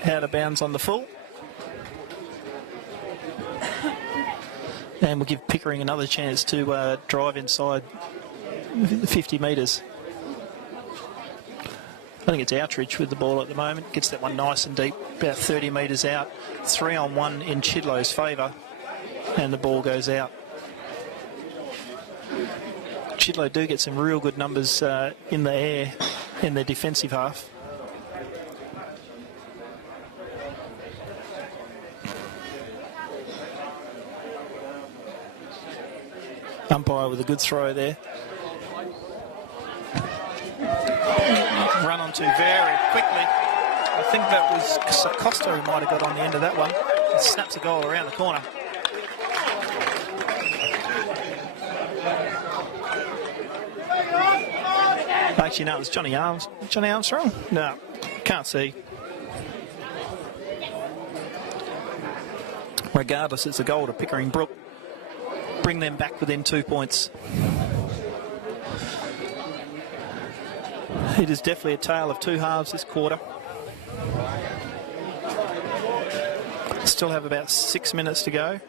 out of bounds on the full. And we'll give Pickering another chance to drive inside 50 metres. I think it's Outridge with the ball at the moment. Gets that one nice and deep, about 30 metres out. 3-on-1 in Chidlow's favour. And the ball goes out. Chidlow do get some real good numbers in the air in their defensive half. Umpire with a good throw there. Run onto very quickly. I think that was Costa who might have got on the end of that one. It snaps a goal around the corner. Actually, no, it was Johnny Armstrong? No, can't see. Regardless, it's a goal to Pickering Brook. Bring them back within 2 points. It is definitely a tale of two halves this quarter. Still have about 6 minutes to go.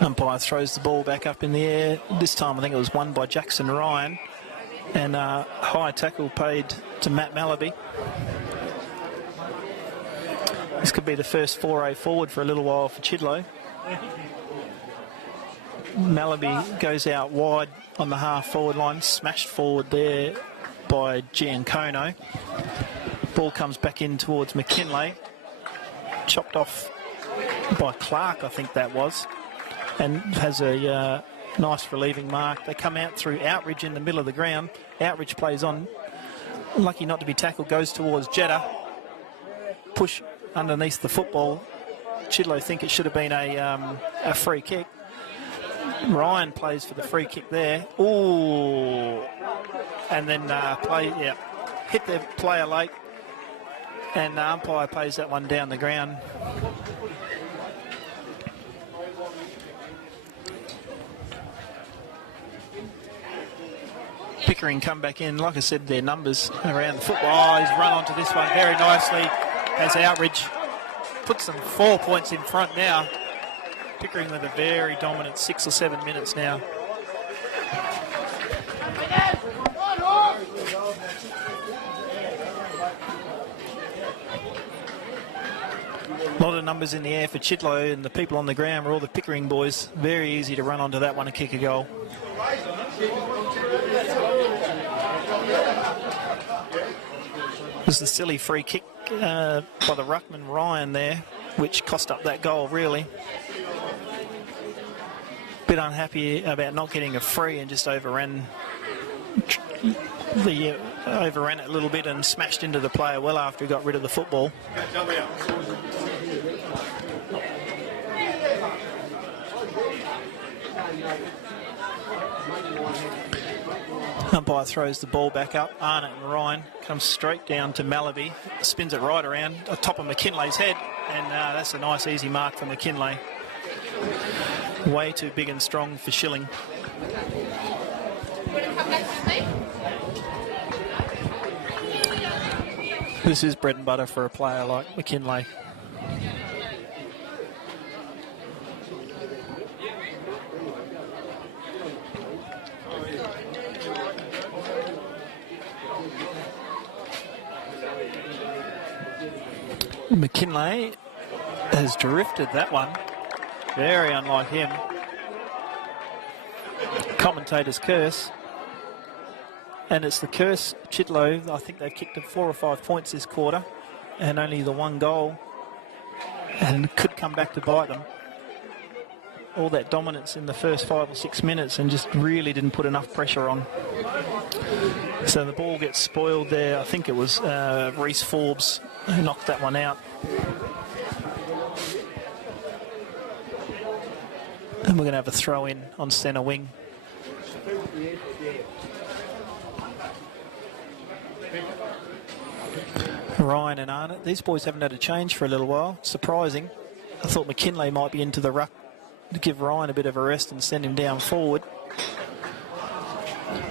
Umpire throws the ball back up in the air. This time I think it was won by Jackson Ryan. And a high tackle paid to Matt Malaby. This could be the first foray forward for a little while for Chidlow. Malaby goes out wide on the half-forward line, smashed forward there by Giancono. Ball comes back in towards McKinlay. Chopped off by Clark, I think that was. And has a nice relieving mark. They come out through Outridge in the middle of the ground. Outridge plays on. Lucky not to be tackled, goes towards Jetta. Push underneath the football. Chidlow think it should have been a free kick. Ryan plays for the free kick there. Ooh. And then hit the player late. And the umpire plays that one down the ground. Pickering come back in. Like I said, their numbers around the football. Oh, he's run onto this one very nicely as Outridge puts them 4 points in front now. Pickering with a very dominant 6 or 7 minutes now. A lot of numbers in the air for Chidlow, and the people on the ground were all the Pickering boys. Very easy to run onto that one and kick a goal. There's the silly free kick by the ruckman Ryan there, which cost up that goal really. Bit unhappy about not getting a free and just overran it a little bit and smashed into the player well after he got rid of the football. Umpire throws the ball back up. Arnott and Ryan comes straight down to Malaby, spins it right around on top of McKinley's head, and that's a nice easy mark for McKinley. Way too big and strong for Schilling. This is bread and butter for a player like McKinley. McKinley has drifted that one. Very unlike him. Commentator's curse. And it's the curse, Chidlow. I think they've kicked 4 or 5 points this quarter and only the 1 goal. And could come back to bite them. All that dominance in the first 5 or 6 minutes and just really didn't put enough pressure on. So the ball gets spoiled there. I think it was Reece Forbes who knocked that one out. And we're going to have a throw in on centre wing. Ryan and Arnott, these boys haven't had a change for a little while. Surprising. I thought McKinley might be into the ruck to give Ryan a bit of a rest and send him down forward.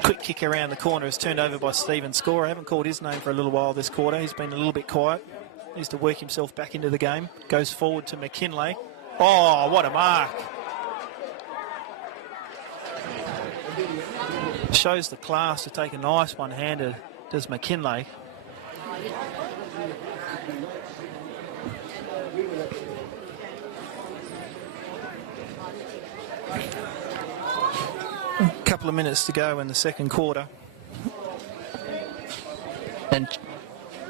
Quick kick around the corner is turned over by Stephen Score. I haven't called his name for a little while this quarter. He's been a little bit quiet. Needs to work himself back into the game. Goes forward to McKinley. Oh, what a mark. Shows the class to take a nice one-hander, does McKinley. A couple of minutes to go in the second quarter. And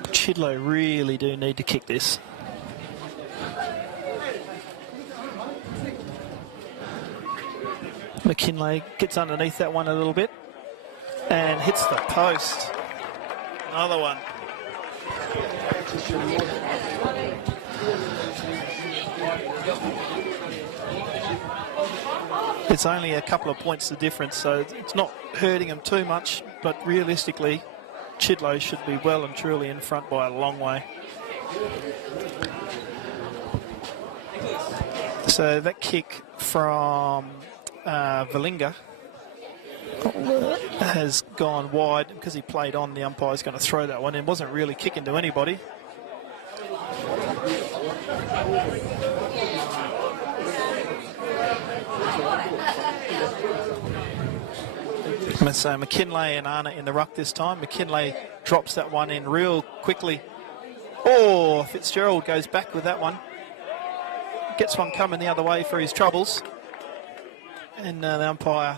Chidlow really do need to kick this. McKinley gets underneath that one a little bit and hits the post. Another one. It's only a couple of points the difference, so it's not hurting him too much, but realistically, Chidlow should be well and truly in front by a long way. So that kick from Valinga has gone wide because he played on. The umpire's going to throw that one in. Wasn't really kicking to anybody. So McKinley and Arnott in the ruck this time. McKinley drops that one in real quickly. Oh, Fitzgerald goes back with that one. Gets one coming the other way for his troubles. And the umpire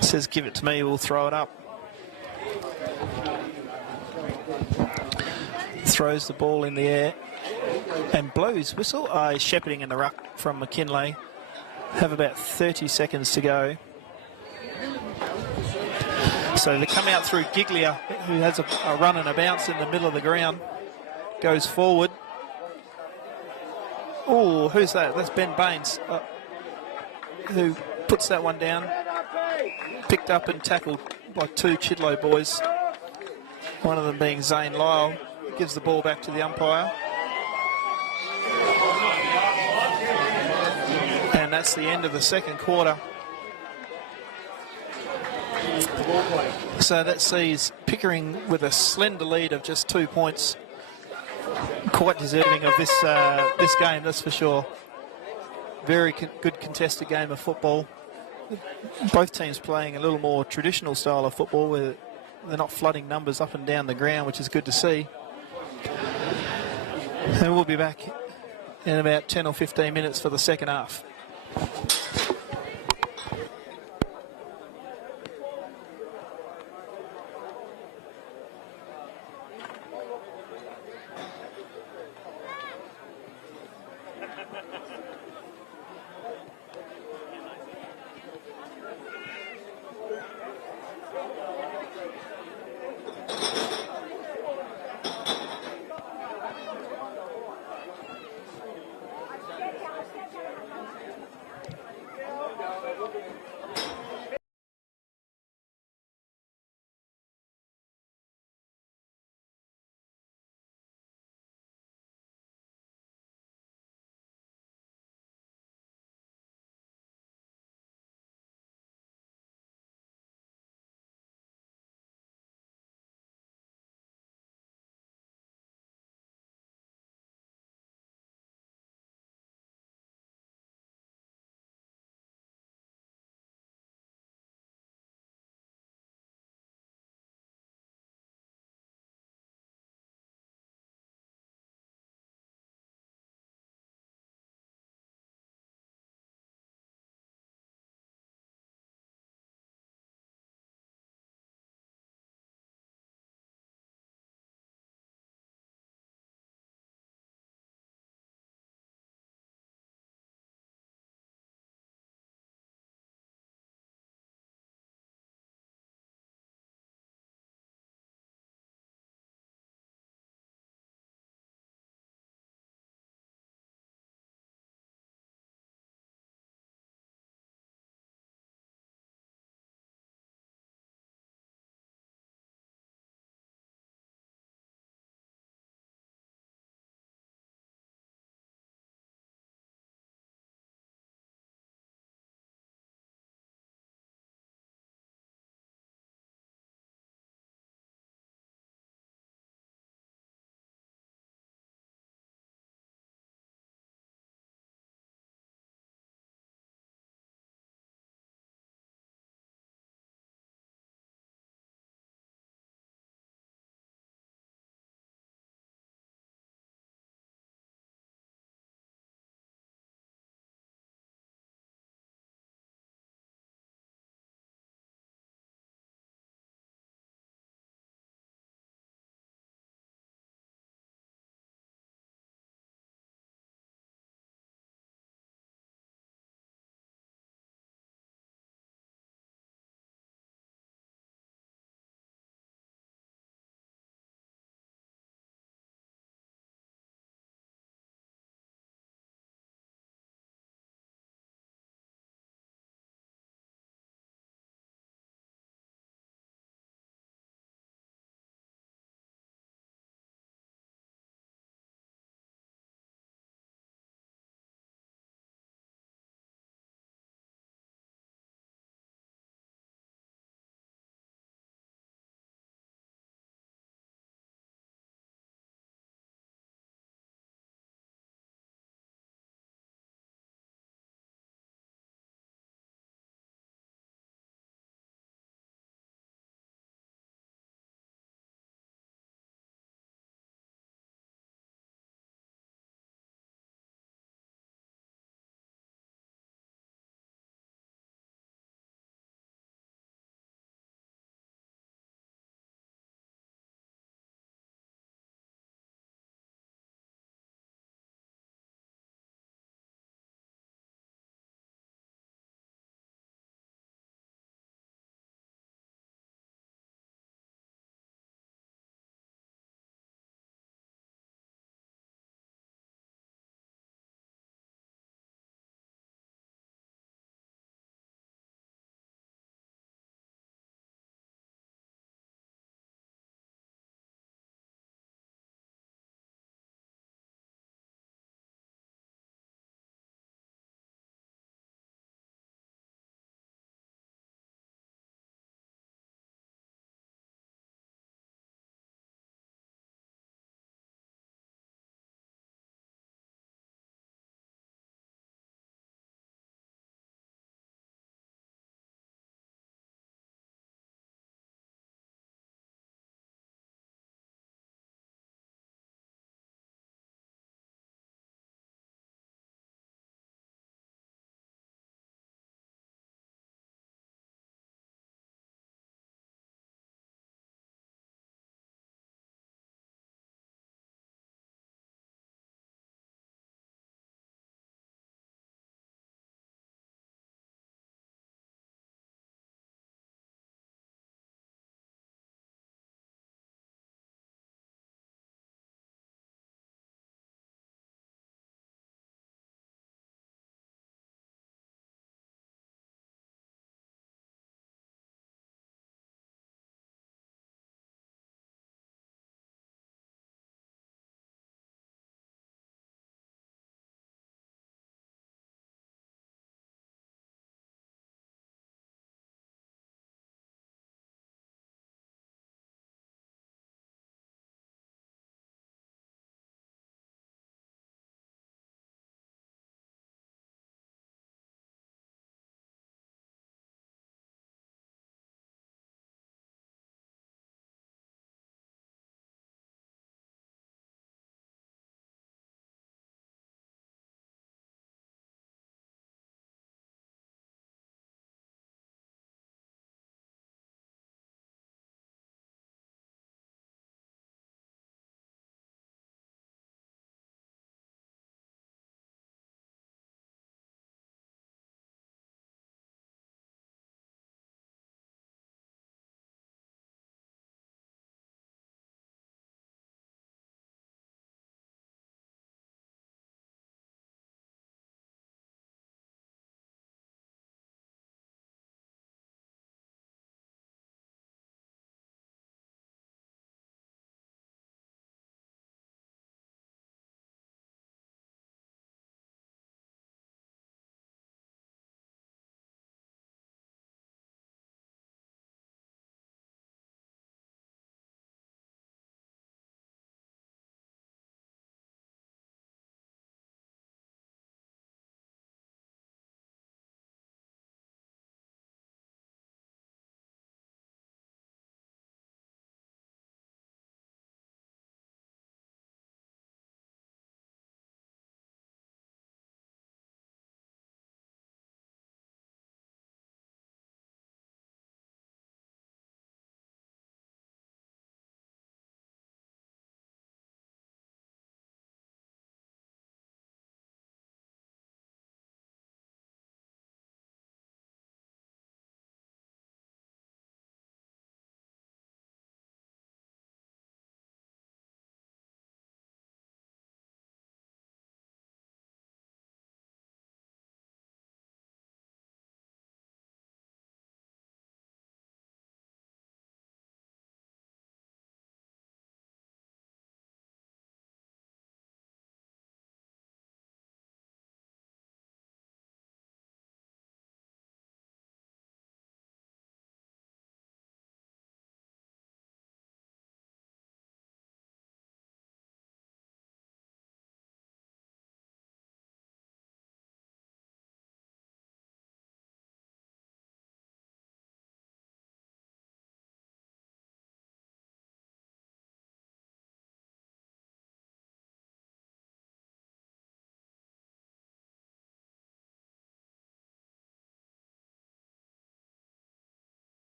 says, give it to me, we'll throw it up. Throws the ball in the air and blows whistle. He's shepherding in the ruck from McKinley. Have about 30 seconds to go. So they come out through Giglia, who has a run and a bounce in the middle of the ground. Goes forward. Oh, who's that? That's Ben Baines, who puts that one down. Picked up and tackled by 2 Chidlow boys. One of them being Zane Lyle. Gives the ball back to the umpire. And that's the end of the second quarter. So that sees Pickering with a slender lead of just 2 points. Quite deserving of this game, that's for sure. Very good contested game of football. Both teams playing a little more traditional style of football where they're not flooding numbers up and down the ground, which is good to see. And we'll be back in about 10 or 15 minutes for the second half.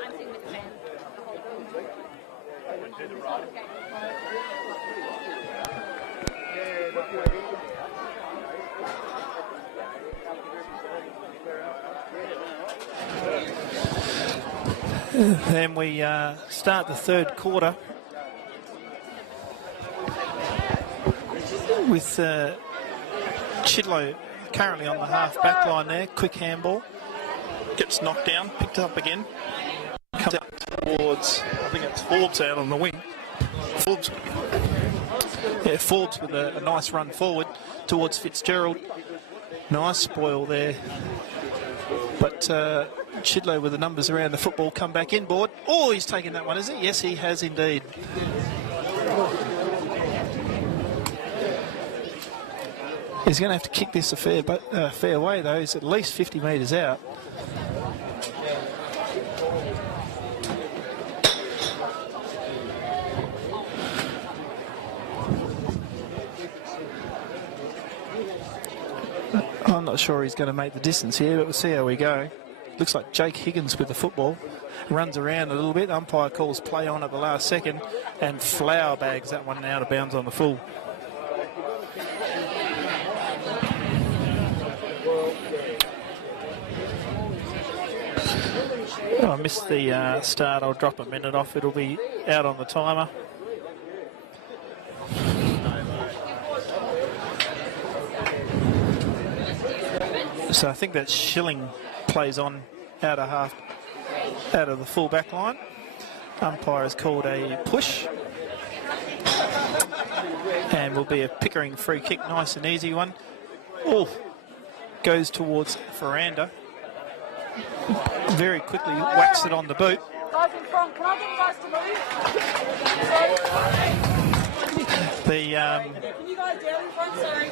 hunting with Ben. Then we start the third quarter with Chidlow currently on the half back line there. Quick handball. Gets knocked down, picked up again. Comes out towards, I think it's Forbes out on the wing. Forbes with a nice run forward towards Fitzgerald. Nice spoil there. But Chidlow with the numbers around the football come back inboard. Oh, he's taken that one, is it? Yes, he has indeed. He's going to have to kick this a fair way, though. He's at least 50 metres out. I'm not sure he's going to make the distance here, but we'll see how we go. Looks like Jake Higgins with the football. Runs around a little bit. Umpire calls play on at the last second, and Flower bags that one out of bounds on the full. Oh, I missed the start. I'll drop a minute off. It'll be out on the timer. So I think that Schilling plays on out of the full back line. Umpire has called a push. And will be a Pickering free kick. Nice and easy one. Oh, goes towards Ferranda. Very quickly whacks it on the boot. Guys in front, can I get you guys to move? Can you guys down in front? Sorry.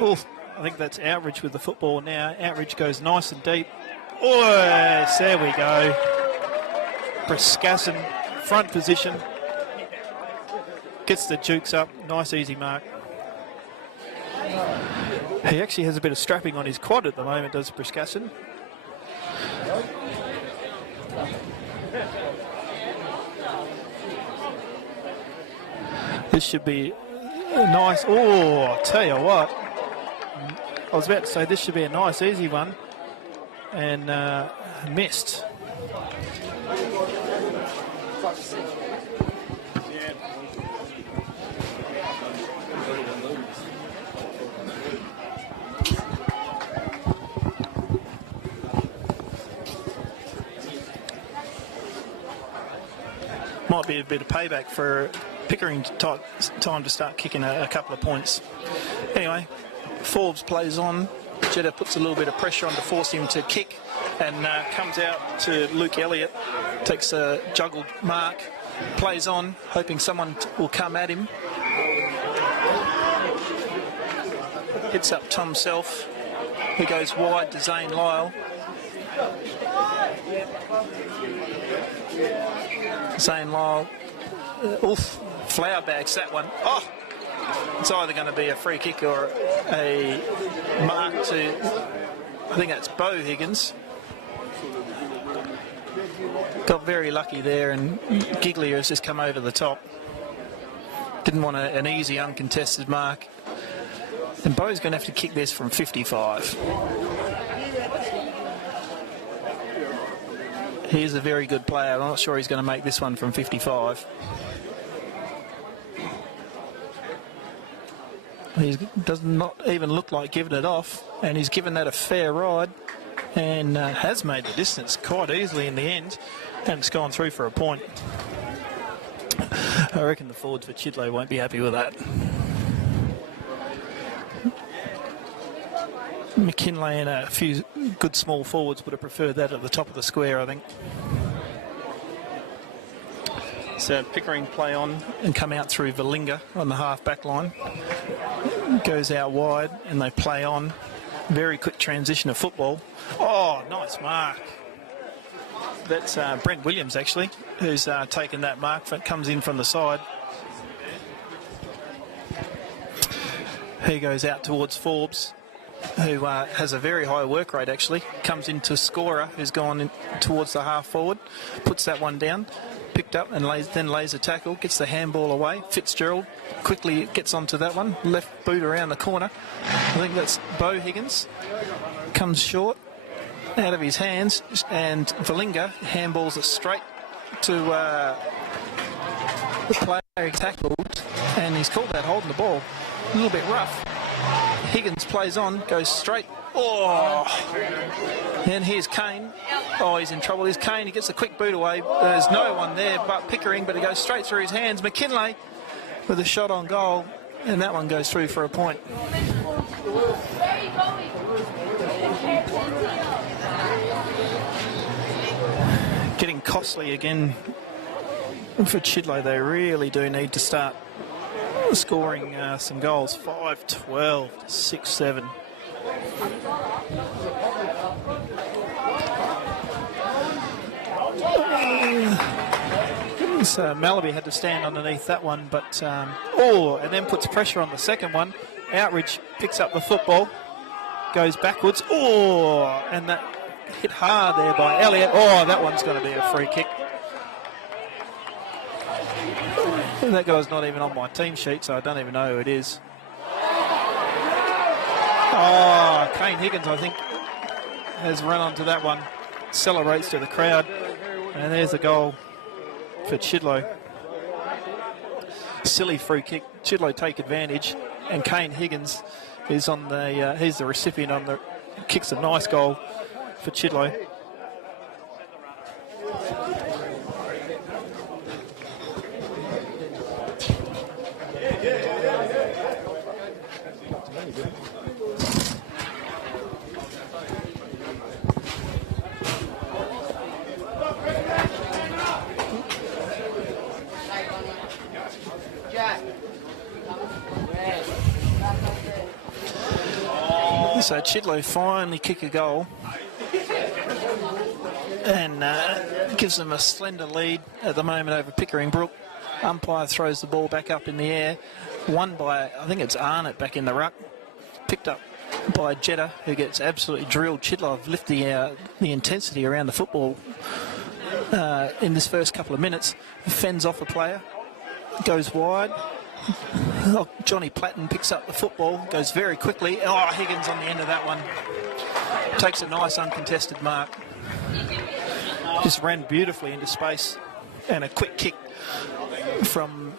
Oh, I think that's Outridge with the football now. Outridge goes nice and deep. Oh, yes, there we go. Briscasson, front position. Gets the jukes up. Nice, easy mark. He actually has a bit of strapping on his quad at the moment, does Briscasson. This should be nice. Oh, I'll tell you what. I was about to say this should be a nice, easy one. And missed. Might be a bit of payback for Pickering time to start kicking a couple of points. Anyway, Forbes plays on. Jetta puts a little bit of pressure on to force him to kick and comes out to Luke Elliott. Takes a juggled mark, plays on, hoping someone will come at him. Hits up Tom Self, who goes wide to Zane Lyle. Zane Lyle, oof, flower bags that one. Oh, it's either going to be a free kick or a mark to, I think that's Bo Higgins. Got very lucky there, and Giglio has just come over the top. Didn't want an easy, uncontested mark. And Bo's going to have to kick this from 55. He's a very good player. I'm not sure he's going to make this one from 55. He does not even look like giving it off, and he's given that a fair ride and has made the distance quite easily in the end, and it's gone through for a point. I reckon the forwards for Chidlow won't be happy with that. McKinley and a few good small forwards would have preferred that at the top of the square, I think. So Pickering play on and come out through Valinga on the half-back line. Goes out wide and they play on. Very quick transition of football. Oh, nice mark. That's Brent Williams, actually, who's taken that mark. It comes in from the side. He goes out towards Forbes. who has a very high work rate actually, comes into scorer who's gone in towards the half forward, puts that one down, picked up and lays a tackle, gets the handball away. Fitzgerald quickly gets onto that one, left boot around the corner. I think that's Bo Higgins, comes short out of his hands, and Valinga handballs it straight to the player he tackled, and he's called that holding the ball. A little bit rough. Higgins plays on, goes straight. Oh! And here's Kane. Oh, he's in trouble. Here's Kane. He gets a quick boot away. There's no one there but Pickering, but it goes straight through his hands. McKinlay with a shot on goal, and that one goes through for a point. Getting costly again for Chidlow. They really do need to start scoring some goals. 5-12, 6-7. So Malaby had to stand underneath that one, but and then puts pressure on the second one. Outridge picks up the football, goes backwards. And that hit hard there by Elliott. That one's going to be a free kick. That guy's not even on my team sheet, so I don't even know who it is. Kane Higgins, I think, has run onto that one. Celebrates to the crowd. And there's a goal for Chidlow. Silly free kick. Chidlow take advantage. And Kane Higgins is on the, he's the recipient on the, kicks a nice goal for Chidlow. So Chidlow finally kick a goal and gives them a slender lead at the moment over Pickering. Brook. Umpire throws the ball back up in the air. Won by, I think it's Arnott back in the ruck. Picked up by Jetta, who gets absolutely drilled. Chidlow have lifted the intensity around the football in this first couple of minutes. Fends off a player. Goes wide. Johnny Platten picks up the football, goes very quickly. Higgins on the end of that one. Takes a nice uncontested mark. Just ran beautifully into space. And a quick kick from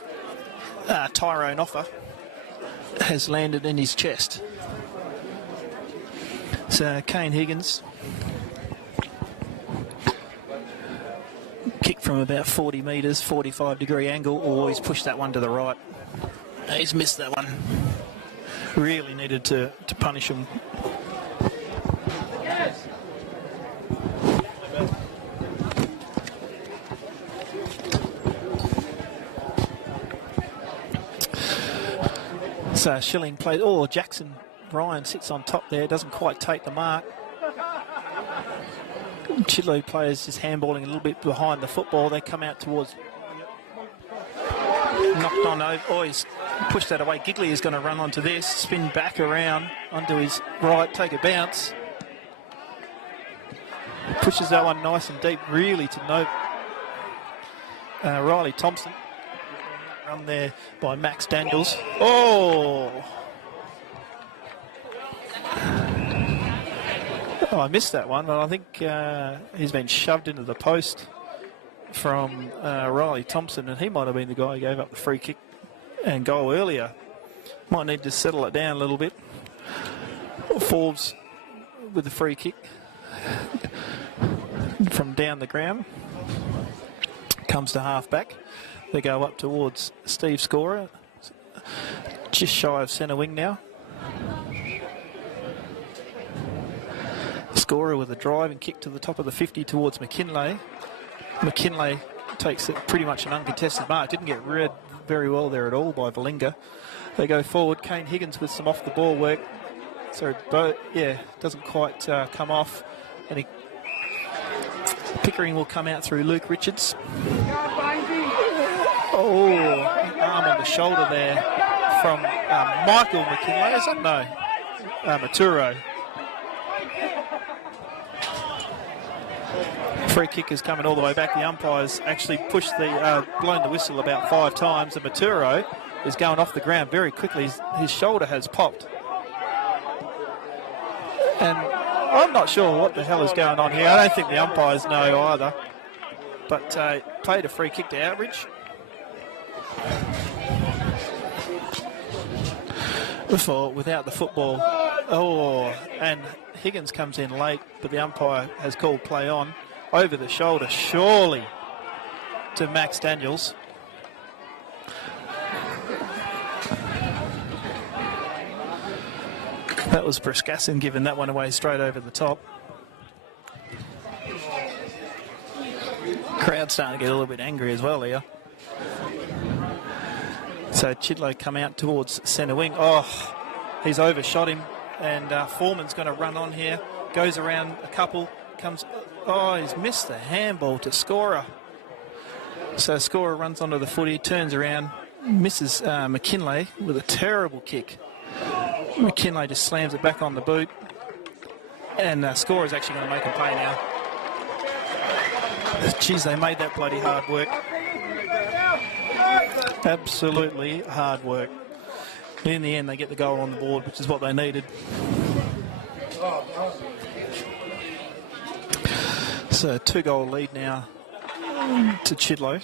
Tyrone Offer has landed in his chest. So Kane Higgins. Kick from about 40 metres, 45-degree angle. He's pushed that one to the right. He's missed that one. Really needed to punish him. So Schilling plays. Jackson Ryan sits on top there. Doesn't quite take the mark. Chidlow players just handballing a little bit behind the football. They come out towards. Knocked on over. He's pushed that away. Gigley is going to run onto this, spin back around onto his right, take a bounce. Pushes that one nice and deep, really to note. Riley Thompson. Run there by Max Daniels. I missed that one, but I think he's been shoved into the post from Riley Thompson, and he might have been the guy who gave up the free kick and goal earlier. Might need to settle it down a little bit. Forbes with the free kick from down the ground. Comes to half back. They go up towards Steve Scorer. Just shy of centre wing now. Scorer with a drive and kick to the top of the 50 towards McKinlay. McKinlay takes it pretty much an uncontested mark. Didn't get read very well there at all by Valinga. They go forward. Kane Higgins with some off the ball work. Doesn't quite come off. And Pickering will come out through Luke Richards. Arm on the shoulder there from Michael McKinlay. Is that no? Maturo. Free kick is coming all the way back. The umpires actually pushed blown the whistle about 5 times, and Maturo is going off the ground very quickly. His shoulder has popped. And I'm not sure what the hell is going on here. I don't think the umpires know either. But played a free kick to Outridge. Without the football. Oh, and Higgins comes in late, but the umpire has called play on. Over the shoulder, surely, to Max Daniels. That was Briskassin giving that one away straight over the top. Crowd starting to get a little bit angry as well here. So Chidlow come out towards centre wing. Oh, he's overshot him, and Foreman's going to run on here. Goes around a couple, comes. Oh, he's missed the handball to Scorer. So Scorer runs onto the footy, turns around, misses McKinlay with a terrible kick. McKinlay just slams it back on the boot, and Scorer's actually going to make a pay now. Geez, they made that bloody hard work. Absolutely hard work. In the end, they get the goal on the board, which is what they needed. So 2-goal lead now to Chidlow.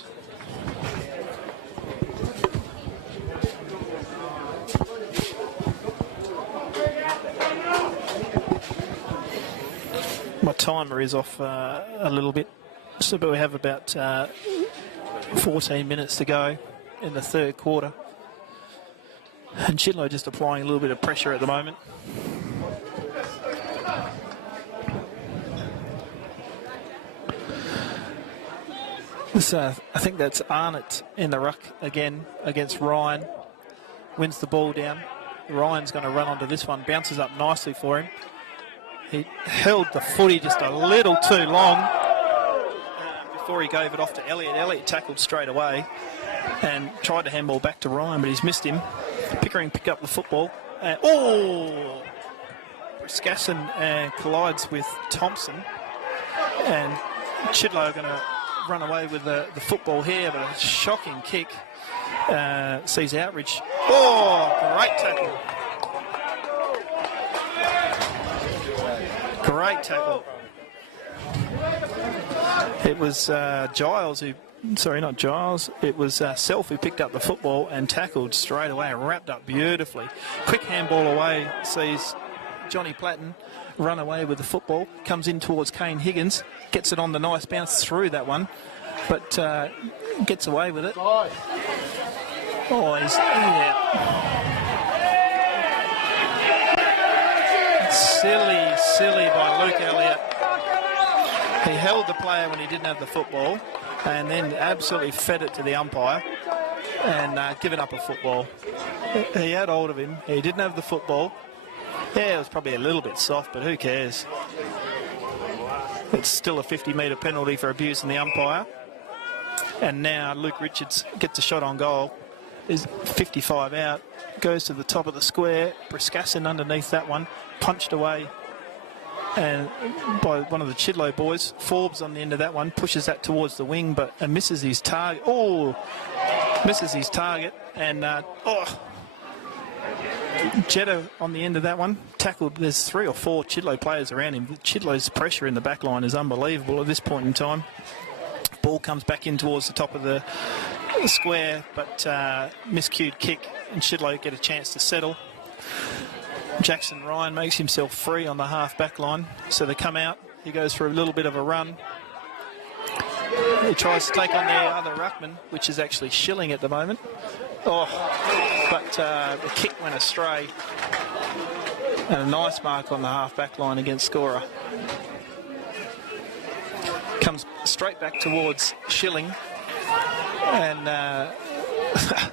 My timer is off a little bit, so but we have about 14 minutes to go in the third quarter. And Chidlow just applying a little bit of pressure at the moment. I think that's Arnott in the ruck again against Ryan. Wins the ball down. Ryan's going to run onto this one. Bounces up nicely for him. He held the footy just a little too long before he gave it off to Elliott. Elliott tackled straight away and tried to handball back to Ryan, but he's missed him. Pickering picked up the football. Briskassin collides with Thompson. And Chidlow are going to run away with the football here, but a shocking kick sees Outridge. Oh, great tackle. Great tackle. It was Giles who, sorry, not Giles, it was Self who picked up the football and tackled straight away and wrapped up beautifully. Quick handball away, sees Johnny Platten run away with the football, comes in towards Kane Higgins, gets it on the nice bounce through that one, but gets away with it. Oh, he's silly by Luke Elliott. He held the player when he didn't have the football and then absolutely fed it to the umpire and given up a football. He had hold of him. He didn't have the football. Yeah, it was probably a little bit soft, but who cares? It's still a 50-metre penalty for abusing the umpire. And now Luke Richards gets a shot on goal. Is 55 out. Goes to the top of the square. Briskassin underneath that one. Punched away. And by one of the Chidlow boys. Forbes on the end of that one. Pushes that towards the wing, but misses his target. Oh! Misses his target. And, Jetta on the end of that one, tackled. There's 3 or 4 Chidlow players around him. Chidlow's pressure in the back line is unbelievable at this point in time. Ball comes back in towards the top of the square, but miscued kick, and Chidlow get a chance to settle. Jackson Ryan makes himself free on the half back line, so they come out. He goes for a little bit of a run. He tries to take on the other ruckman, which is actually Schilling at the moment. Oh, but the kick went astray. And a nice mark on the half-back line against Scorer. Comes straight back towards Schilling. And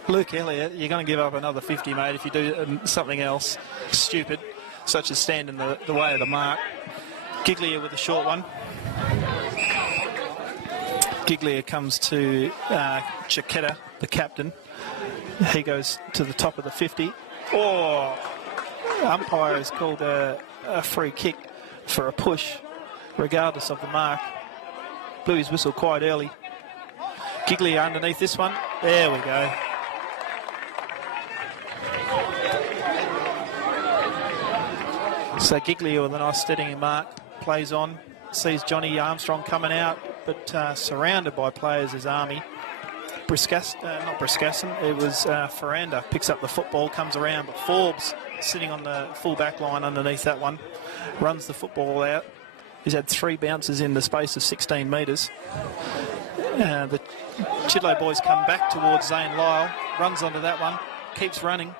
Luke Elliott, you're going to give up another 50, mate, if you do something else stupid, such as stand in the way of the mark. Giglia with a short one. Giglia comes to Chiquetta, the captain. He goes to the top of the 50. Oh, umpire has called a free kick for a push, regardless of the mark. Blew his whistle quite early. Giglio underneath this one. There we go. So Giglio with a nice steadying mark, plays on, sees Johnny Armstrong coming out, but surrounded by players is Army. Not Briscasson, it was Ferranda, picks up the football, comes around, but Forbes sitting on the full back line underneath that one, runs the football out. He's had 3 bounces in the space of 16 metres. The Chidlow boys come back towards Zane Lyle, runs onto that one, keeps running,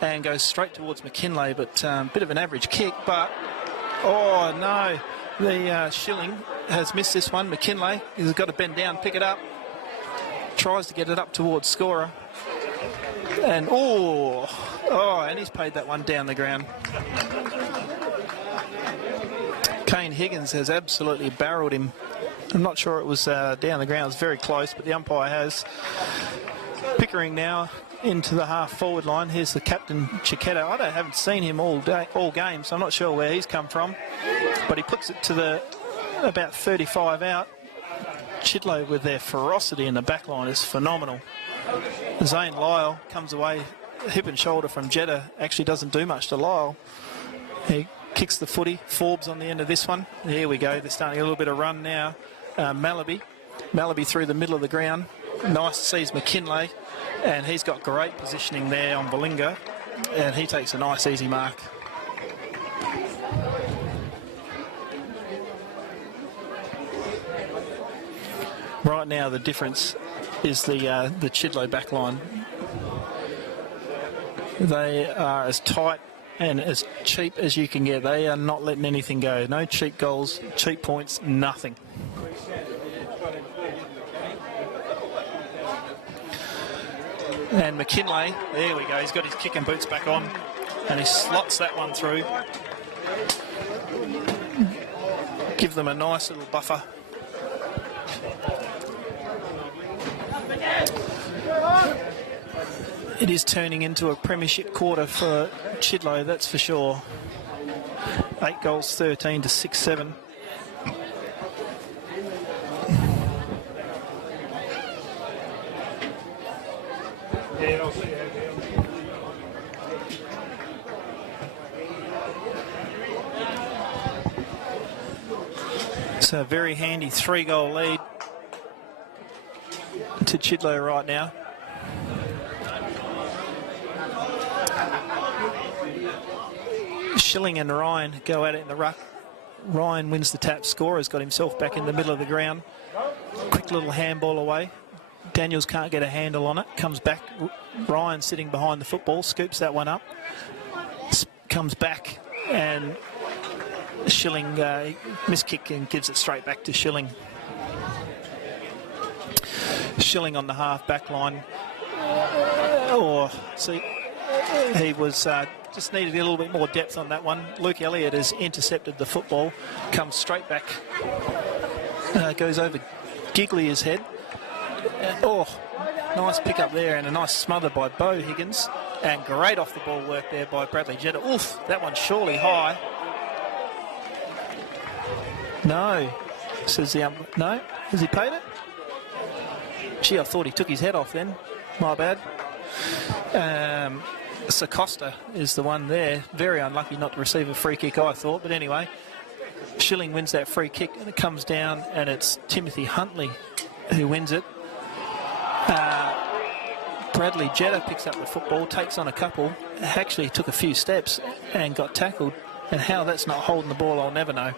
and goes straight towards McKinlay, but a bit of an average kick, but, oh no, the Schilling has missed this one. McKinlay has got to bend down, pick it up, tries to get it up towards scorer, and and he's paid that one down the ground. Kane Higgins has absolutely barreled him. I'm not sure it was down the ground, it was very close, but the umpire has. Pickering now into the half-forward line. Here's the captain, Chiquetto. I haven't seen him all game, so I'm not sure where he's come from. But he puts it to the about 35 out. Chidlow with their ferocity in the back line is phenomenal. Zane Lyle comes away hip and shoulder from Jeddah. Actually doesn't do much to Lyle. He kicks the footy. Forbes on the end of this one. Here we go. They're starting a little bit of run now. Malaby through the middle of the ground. Nice sees McKinlay. And he's got great positioning there on Balinga, and he takes a nice easy mark. Right now the difference is the Chidlow back line. They are as tight and as cheap as you can get. They are not letting anything go. No cheap goals, cheap points, nothing. And McKinlay, there we go, he's got his kicking boots back on and he slots that one through. Give them a nice little buffer. It is turning into a premiership quarter for Chidlow, that's for sure. 8 goals, 13 to 6-7. So a very handy 3-goal lead to Chidlow right now. Schilling and Ryan go at it in the ruck. Ryan wins the tap. Scorer's got himself back in the middle of the ground. Quick little handball away. Daniels can't get a handle on it. Comes back. Ryan sitting behind the football. Scoops that one up. Comes back and Schilling miskick and gives it straight back to Schilling. Schilling on the half back line. He was just needed a little bit more depth on that one. Luke Elliott has intercepted the football. Comes straight back. Goes over Giglio's head. Nice pick up there and a nice smother by Bo Higgins. And great off the ball work there by Bradley Jeddah. Oof, that one's surely high. No, says the no, has he paid it? Gee, I thought he took his head off then. My bad. Sacosta is the one there. Very unlucky not to receive a free kick, I thought. But anyway, Schilling wins that free kick and it comes down and it's Timothy Huntley who wins it. Bradley Jeddah picks up the football, takes on a couple, actually took a few steps and got tackled. And how that's not holding the ball, I'll never know.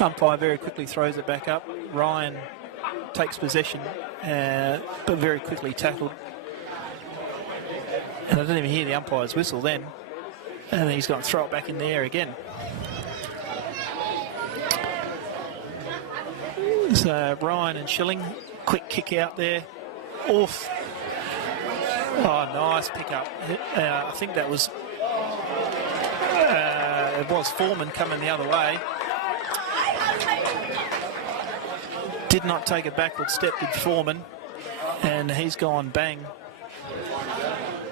Umpire very quickly throws it back up. Ryan takes possession, but very quickly tackled. And I didn't even hear the umpire's whistle then. And then he's going to throw it back in the air again. So Ryan and Schilling, quick kick out there. Oof. Oh, nice pick up. I think that was, it was Foreman coming the other way. Did not take a backward step, did Foreman. And he's gone bang.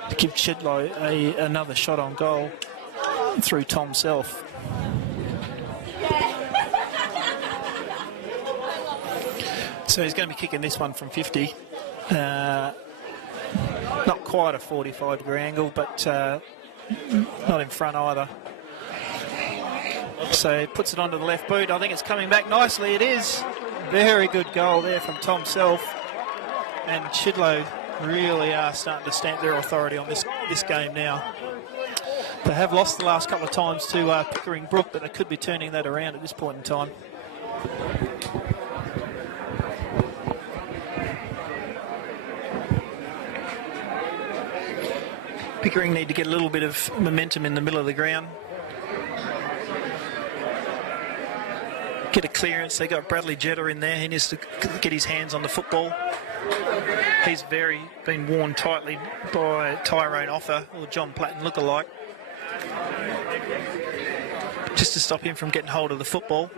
to give Chidlow another shot on goal through Tom Self. So he's going to be kicking this one from 50. Not quite a 45-degree angle, but not in front either. So he puts it onto the left boot. I think it's coming back nicely. It is. Very good goal there from Tom Self. And Chidlow really are starting to stamp their authority on this game now. They have lost the last couple of times to Pickering Brook, but they could be turning that around at this point in time. Pickering need to get a little bit of momentum in the middle of the ground. Get a clearance. They got Bradley Jetta in there. He needs to get his hands on the football. He's been worn tightly by Tyrone Offer, or John Platten lookalike, just to stop him from getting hold of the football.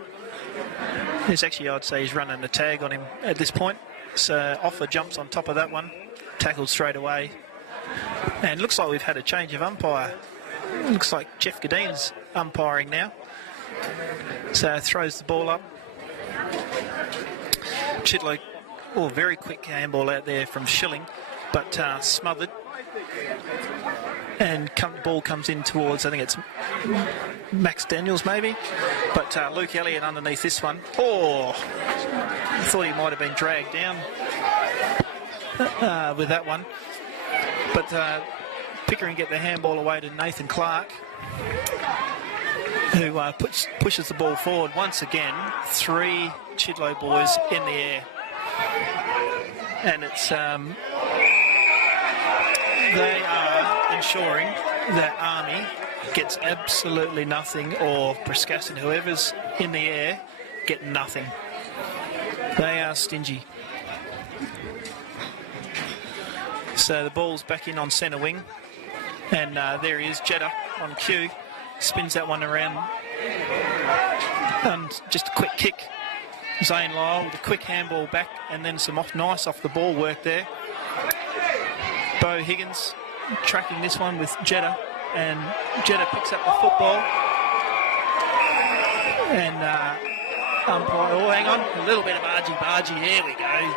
There's actually, I'd say, he's running a tag on him at this point. So Offer jumps on top of that one, tackled straight away. And looks like we've had a change of umpire. Looks like Jeff Gadine's umpiring now. So throws the ball up. Chidlow, very quick handball out there from Schilling, but smothered. And ball comes in towards, I think it's Max Daniels maybe. But Luke Elliott underneath this one. I thought he might have been dragged down with that one. But Pickering get the handball away to Nathan Clark, who pushes the ball forward once again. 3 Chidlow boys in the air. And it's they are ensuring that Army gets absolutely nothing, or Briscasson, whoever's in the air, get nothing. They are stingy. So the ball's back in on centre wing, and there he is, Jetta on cue, spins that one around, and just a quick kick. Zane Lyle with a quick handball back, and then some nice off the ball work there. Bo Higgins tracking this one with Jetta, and Jetta picks up the football, and umpire, hang on, a little bit of argy-bargy, there we go.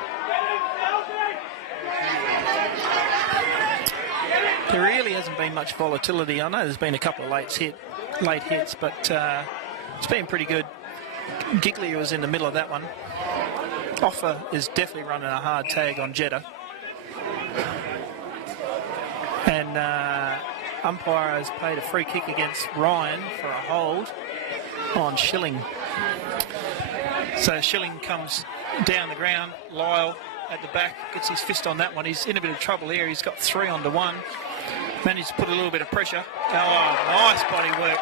There really hasn't been much volatility. I know there's been a couple of late hits, but it's been pretty good. Gigley was in the middle of that one. Offer is definitely running a hard tag on Jetta. And umpire has played a free kick against Ryan for a hold on Schilling. So Schilling comes down the ground. Lyle at the back gets his fist on that one. He's in a bit of trouble here. He's got 3 on to 1. Managed to put a little bit of pressure. Nice body work.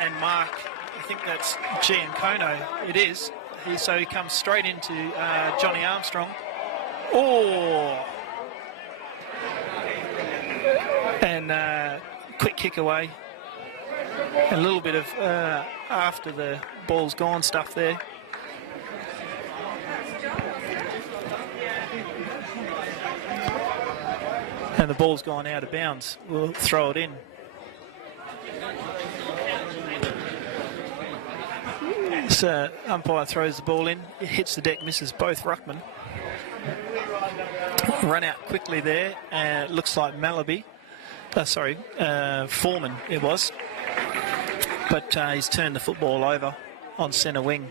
And Mark, I think that's Giancono. It is. So he comes straight into Johnny Armstrong. And quick kick away. A little bit of after the ball's gone stuff there. And the ball's gone out of bounds. We'll throw it in. So umpire throws the ball in. It hits the deck, misses both ruckmen. Run out quickly there. Looks like Foreman it was. But he's turned the football over on centre wing.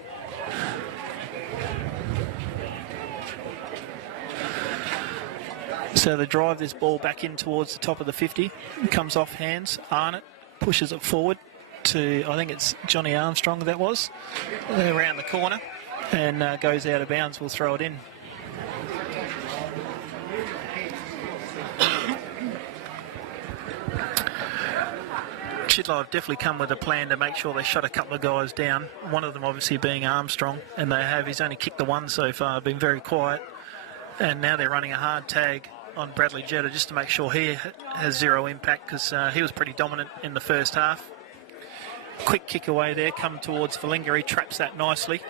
So they drive this ball back in towards the top of the 50. It comes off hands. Arnott pushes it forward to, I think it's Johnny Armstrong that was, around the corner, and goes out of bounds. We'll throw it in. Chidlow have definitely come with a plan to make sure they shut a couple of guys down. One of them obviously being Armstrong, and they have. He's only kicked the one so far, been very quiet. And now they're running a hard tag on Bradley Jetta just to make sure he has 0 impact, because he was pretty dominant in the first half. Quick kick away there, come towards Valinga. He traps that nicely.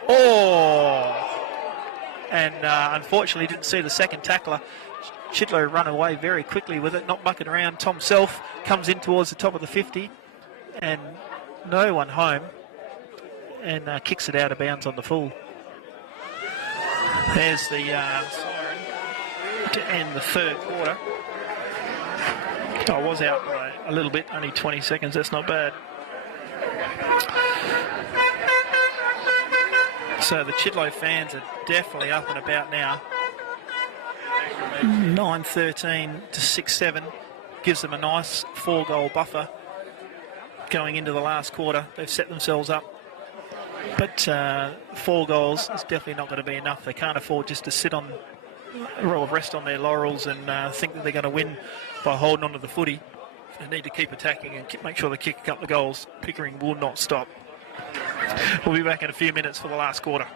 And unfortunately didn't see the second tackler. Chidlow run away very quickly with it, not mucking around. Tom Self comes in towards the top of the 50 and no one home, and kicks it out of bounds on the full. There's the siren to end the third quarter. I was out by a little bit, only 20 seconds, that's not bad. So the Chidlow fans are definitely up and about now. 9-13 to 6-7 gives them a nice 4-goal buffer going into the last quarter. They've set themselves up, but 4 goals is definitely not going to be enough. They can't afford just to sit on or rest on their laurels and think that they're going to win by holding on to the footy. They need to keep attacking and make sure they kick a couple of goals. Pickering will not stop. We'll be back in a few minutes for the last quarter.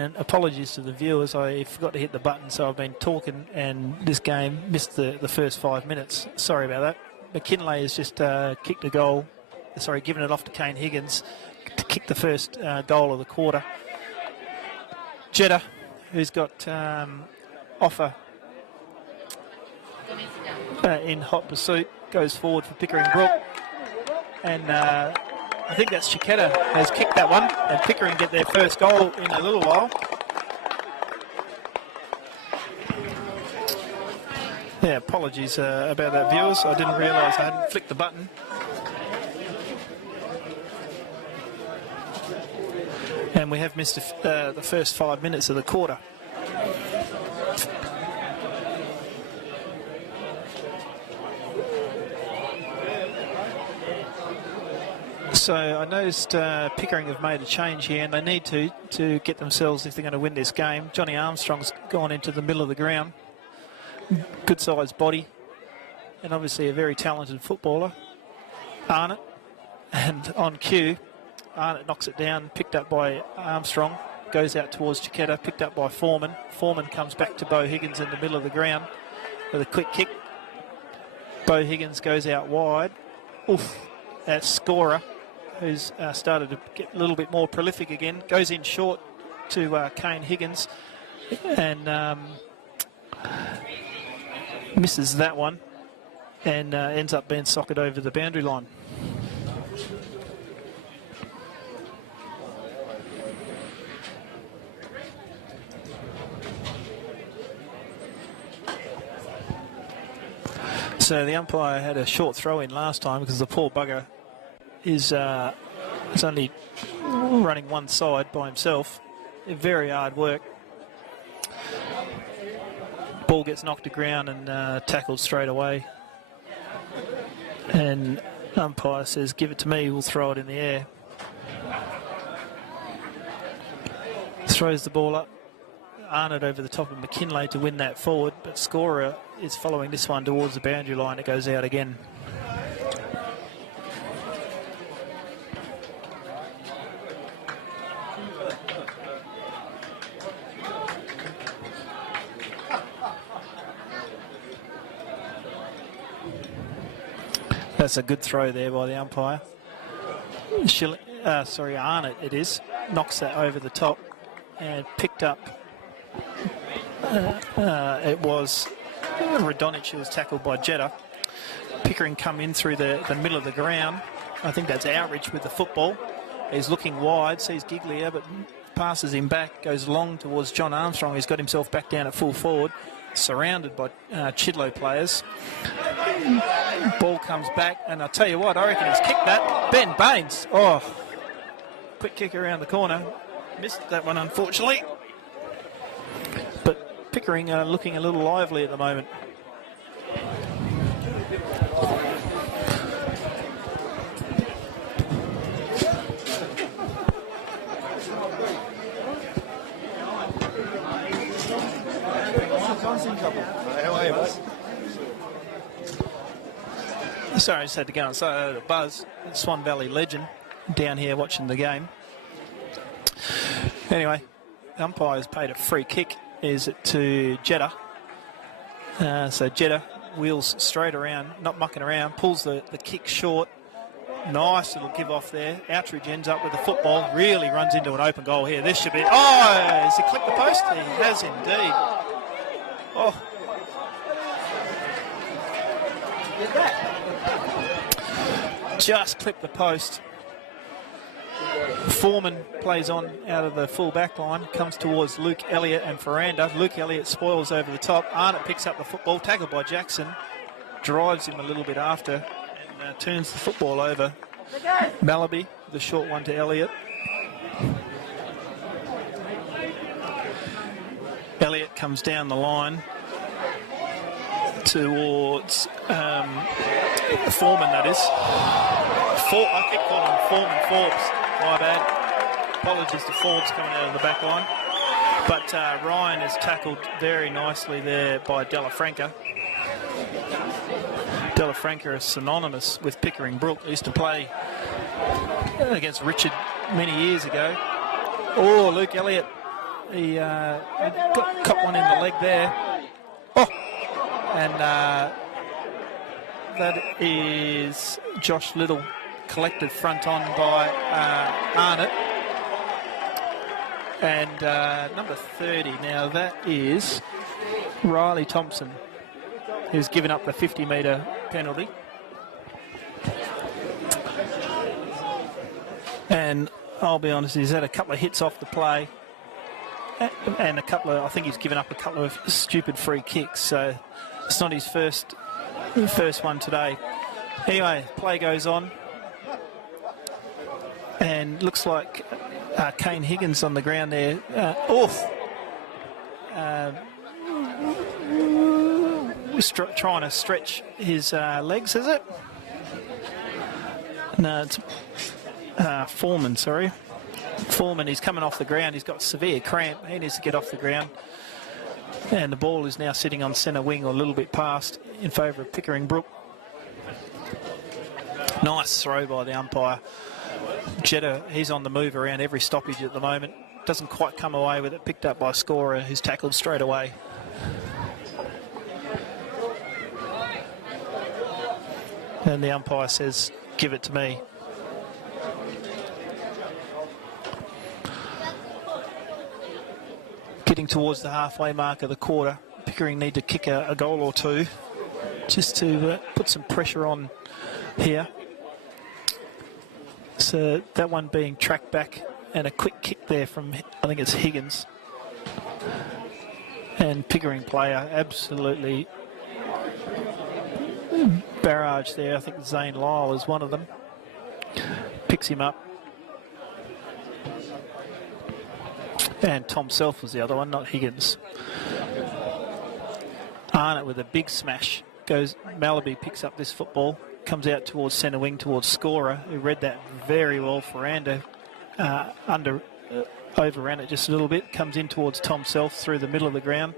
And apologies to the viewers, I forgot to hit the button, so I've been talking and this game missed the first 5 minutes. Sorry about that. McKinlay has just kicked a goal, given it off to Kane Higgins to kick the first goal of the quarter. Jeddah, who's got Offer in hot pursuit, goes forward for Pickering Brook. And I think that's Chiquetta has kicked that one, and Pickering get their first goal in a little while. Yeah, apologies about that, viewers. I didn't realise I hadn't flicked the button. And we have missed the first 5 minutes of the quarter. So I noticed Pickering have made a change here, and they need to get themselves, if they're going to win this game. Johnny Armstrong's gone into the middle of the ground. Good sized body, and obviously a very talented footballer. Arnott, and on cue, Arnott knocks it down, picked up by Armstrong, goes out towards Chiquetta, picked up by Foreman. Foreman comes back to Bo Higgins in the middle of the ground with a quick kick. Bo Higgins goes out wide. Oof, that's Scorer, who's started to get a little bit more prolific again, goes in short to Kane Higgins and misses that one and ends up being socked over the boundary line. So the umpire had a short throw in last time because the poor bugger is only running one side by himself. Very hard work. Ball gets knocked to ground and tackled straight away. And umpire says, "Give it to me, we'll throw it in the air." Throws the ball up. Arnott over the top of McKinlay to win that forward, but Scorer is following this one towards the boundary line. It goes out again. That's a good throw there by the umpire. Arnott it is. Knocks that over the top and picked up. It was Radonic who was tackled by Jeddah. Pickering come in through the middle of the ground. I think that's Outridge with the football. He's looking wide, sees Giglia, but passes him back, goes long towards John Armstrong, who's got himself back down at full forward, surrounded by Chidlow players. Ball comes back, and I'll tell you what, I reckon he's kicked that. Ben Baines, quick kick around the corner. Missed that one, unfortunately. But Pickering looking a little lively at the moment. Sorry, I just had to go and say the Buzz, Swan Valley legend, down here watching the game. Anyway, the umpire's paid a free kick. Is it to Jeddah? So Jeddah wheels straight around, not mucking around, pulls the kick short. Nice little give off there. Outridge ends up with the football, really runs into an open goal here. This should be... has he clipped the post? He has indeed. Just clipped the post. Foreman plays on out of the full back line, comes towards Luke Elliott and Ferranda. Luke Elliott spoils over the top. Arnott picks up the football, tackled by Jackson, drives him a little bit after and turns the football over. Malaby, the short one to Elliott. Elliott comes down the line towards Foreman, that is. I keep calling him Foreman Forbes. My bad. Apologies to Forbes coming out of the back line. But Ryan is tackled very nicely there by Delafranca. Delafranca is synonymous with Pickering Brook. He used to play against Richard many years ago. Luke Elliott He got one in the leg there. Oh! And that is Josh Little collected front on by Arnott. And number 30, now that is Riley Thompson, who's given up the 50-metre penalty. And I'll be honest, he's had a couple of hits off the play. And a couple of, I think he's given up a couple of stupid free kicks. So it's not his first one today. Anyway, play goes on. And looks like Kane Higgins on the ground there. Trying to stretch his legs, is it? No, it's Foreman, sorry. Foreman, he's coming off the ground. He's got severe cramp. He needs to get off the ground. And the ball is now sitting on centre wing or a little bit past in favour of Pickering Brook. Nice throw by the umpire. Jetta, he's on the move around every stoppage at the moment. Doesn't quite come away with it. Picked up by scorer who's tackled straight away. And the umpire says, give it to me. Getting towards the halfway mark of the quarter. Pickering need to kick a goal or two just to put some pressure on here. So that one being tracked back and a quick kick there from, I think it's Higgins. And Pickering player absolutely barrage there. I think Zane Lyle is one of them. Picks him up. And Tom Self was the other one, not Higgins. Arnott with a big smash. Malaby picks up this football. Comes out towards centre wing, towards scorer, who read that very well. Ferranda overran it just a little bit. Comes in towards Tom Self through the middle of the ground.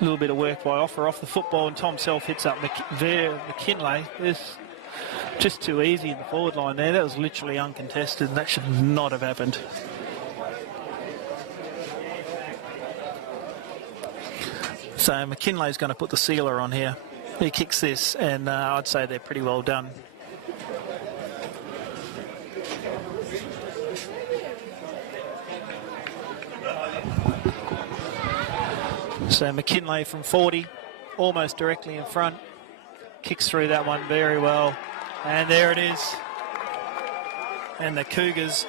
A little bit of work by Offer off the football, and Tom Self hits up McKinlay. It's just too easy in the forward line there. That was literally uncontested, and that should not have happened. So McKinlay's going to put the sealer on here. He kicks this, and I'd say they're pretty well done. So McKinlay from 40, almost directly in front. Kicks through that one very well. And there it is. And the Cougars,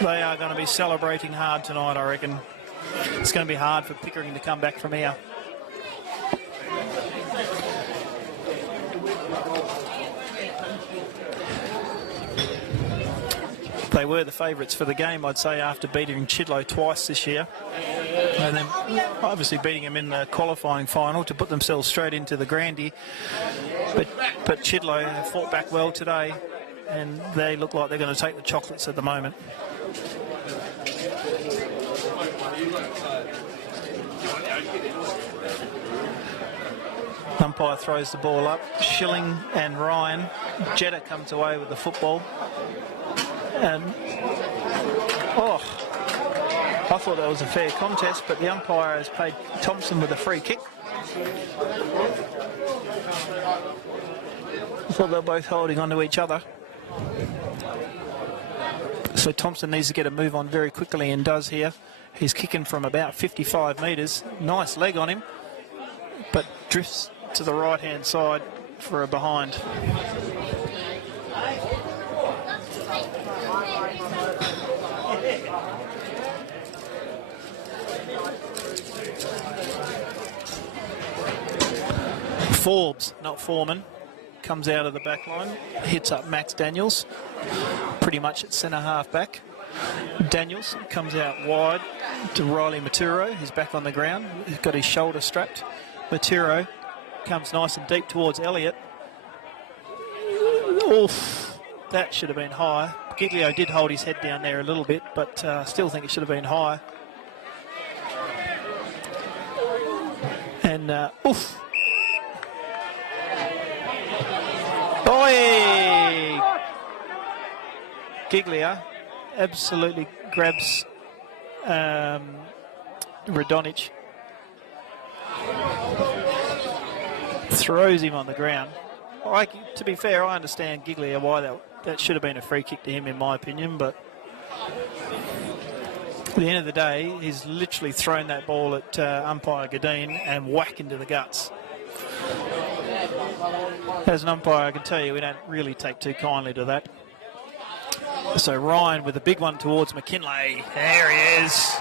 they are going to be celebrating hard tonight, I reckon. It's going to be hard for Pickering to come back from here. They were the favourites for the game, I'd say, after beating Chidlow twice this year. And then obviously beating them in the qualifying final to put themselves straight into the Grandy. But Chidlow have fought back well today, and they look like they're going to take the chocolates at the moment. Umpire throws the ball up. Schilling and Ryan. Jetta comes away with the football. And I thought that was a fair contest, but the umpire has paid Thompson with a free kick. I thought they were both holding on to each other. So Thompson needs to get a move on very quickly, and does here. He's kicking from about 55 metres. Nice leg on him, but drifts to the right-hand side for a behind. Forbes, not Foreman, comes out of the back line, hits up Max Daniels, pretty much at centre half back. Daniels comes out wide to Riley Maturo, who's back on the ground, he's got his shoulder strapped. Maturo comes nice and deep towards Elliott. Oof, that should have been high. Giglio did hold his head down there a little bit, but still think it should have been high. And oof. Oi! Giglio absolutely grabs Radonic throws him on the ground. To be fair, I understand Giglia why that should have been a free kick to him, in my opinion, but at the end of the day, he's literally thrown that ball at umpire Gadeen and whack into the guts. As an umpire, I can tell you we don't really take too kindly to that. So Ryan with a big one towards McKinlay. There he is.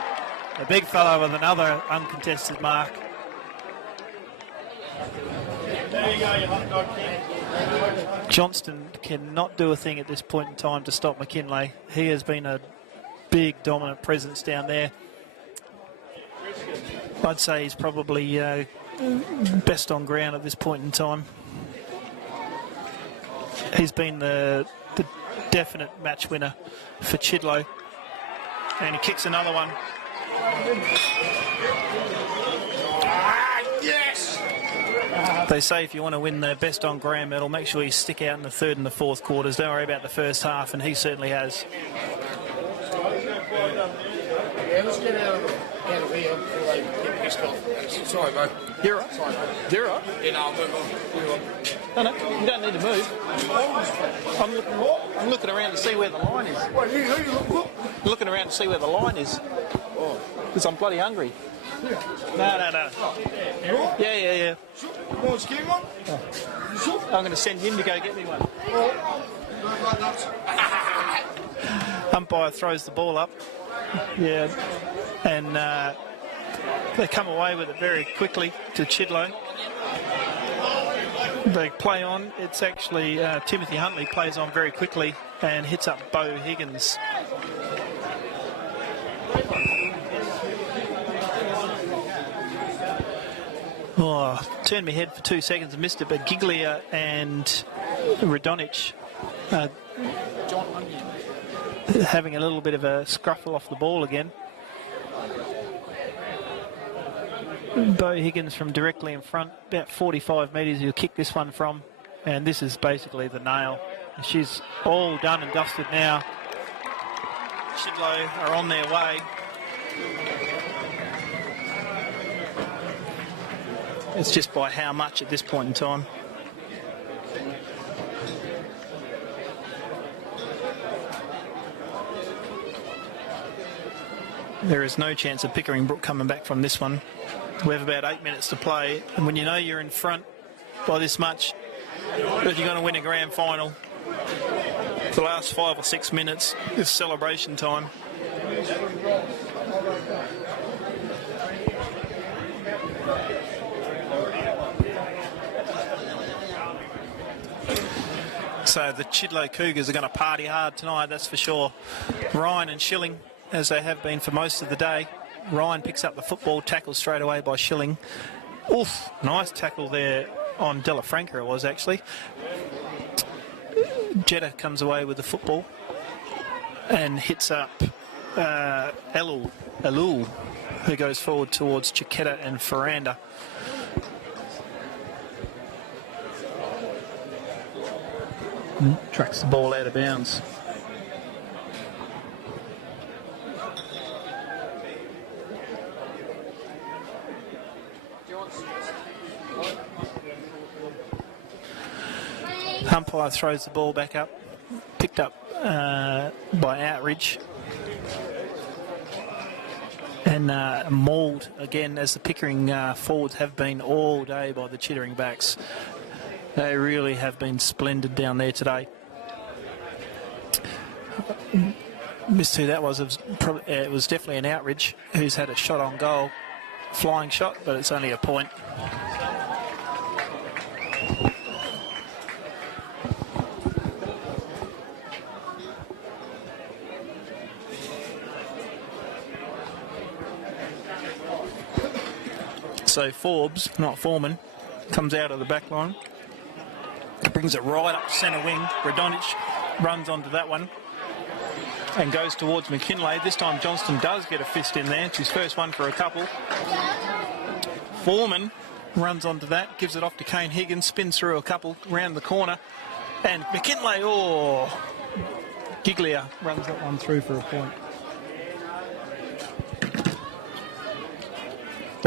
A big fellow with another uncontested mark. There you go, you hot dog kid. Johnston cannot do a thing at this point in time to stop McKinlay. He has been a big dominant presence down there. I'd say he's probably best on ground at this point in time. He's been the definite match winner for Chidlow. And he kicks another one. Yes! They say if you want to win the best on ground medal, make sure you stick out in the third and the fourth quarters. Don't worry about the first half, and he certainly has. Yeah, let's get out of here before they get pissed off. Sorry, mate. You're right. Sorry, mate. You're right. Yeah, no, I'll move on. No, you don't need to move. I'm looking around to see where the line is. What, who you look? Looking around to see where the line is. Oh. Because I'm bloody hungry. No. Yeah. You want a skinny one? You sure? I'm going to send him to go get me one. Umpire throws the ball up. Yeah. And they come away with it very quickly to Chidlow. They play on. It's actually Timothy Huntley plays on very quickly and hits up Bo Higgins. Oh, turned my head for 2 seconds and missed it, but Giglia and Radonic having a little bit of a scruffle off the ball again. Bo Higgins from directly in front, about 45 metres he'll kick this one from, and this is basically the nail. She's all done and dusted now. Chidlow are on their way. It's just by how much at this point in time. There is no chance of Pickering Brook coming back from this one. We have about 8 minutes to play, and when you know you're in front by this much, that you're going to win a grand final, the last 5 or 6 minutes is celebration time. So the Chidlow Cougars are going to party hard tonight, that's for sure. Ryan and Schilling, as they have been for most of the day. Ryan picks up the football, tackles straight away by Schilling. Oof, nice tackle there on Della Franca it was actually. Jetta comes away with the football and hits up Elul, who goes forward towards Chiquetta and Ferranda. Tracks the ball out of bounds. Umpire throws the ball back up, picked up by Outridge, and mauled again as the Pickering forwards have been all day by the Chittering backs. They really have been splendid down there today. Missed who that was. It was definitely an Outridge who's had a shot on goal, flying shot, but it's only a point. So Forbes, not Foreman, comes out of the back line, brings it right up centre wing. Radonic runs onto that one and goes towards McKinlay. This time Johnston does get a fist in there. It's his first one for a couple. Foreman runs onto that, gives it off to Kane Higgins, spins through a couple, round the corner, and McKinlay, Giglia runs that one through for a point.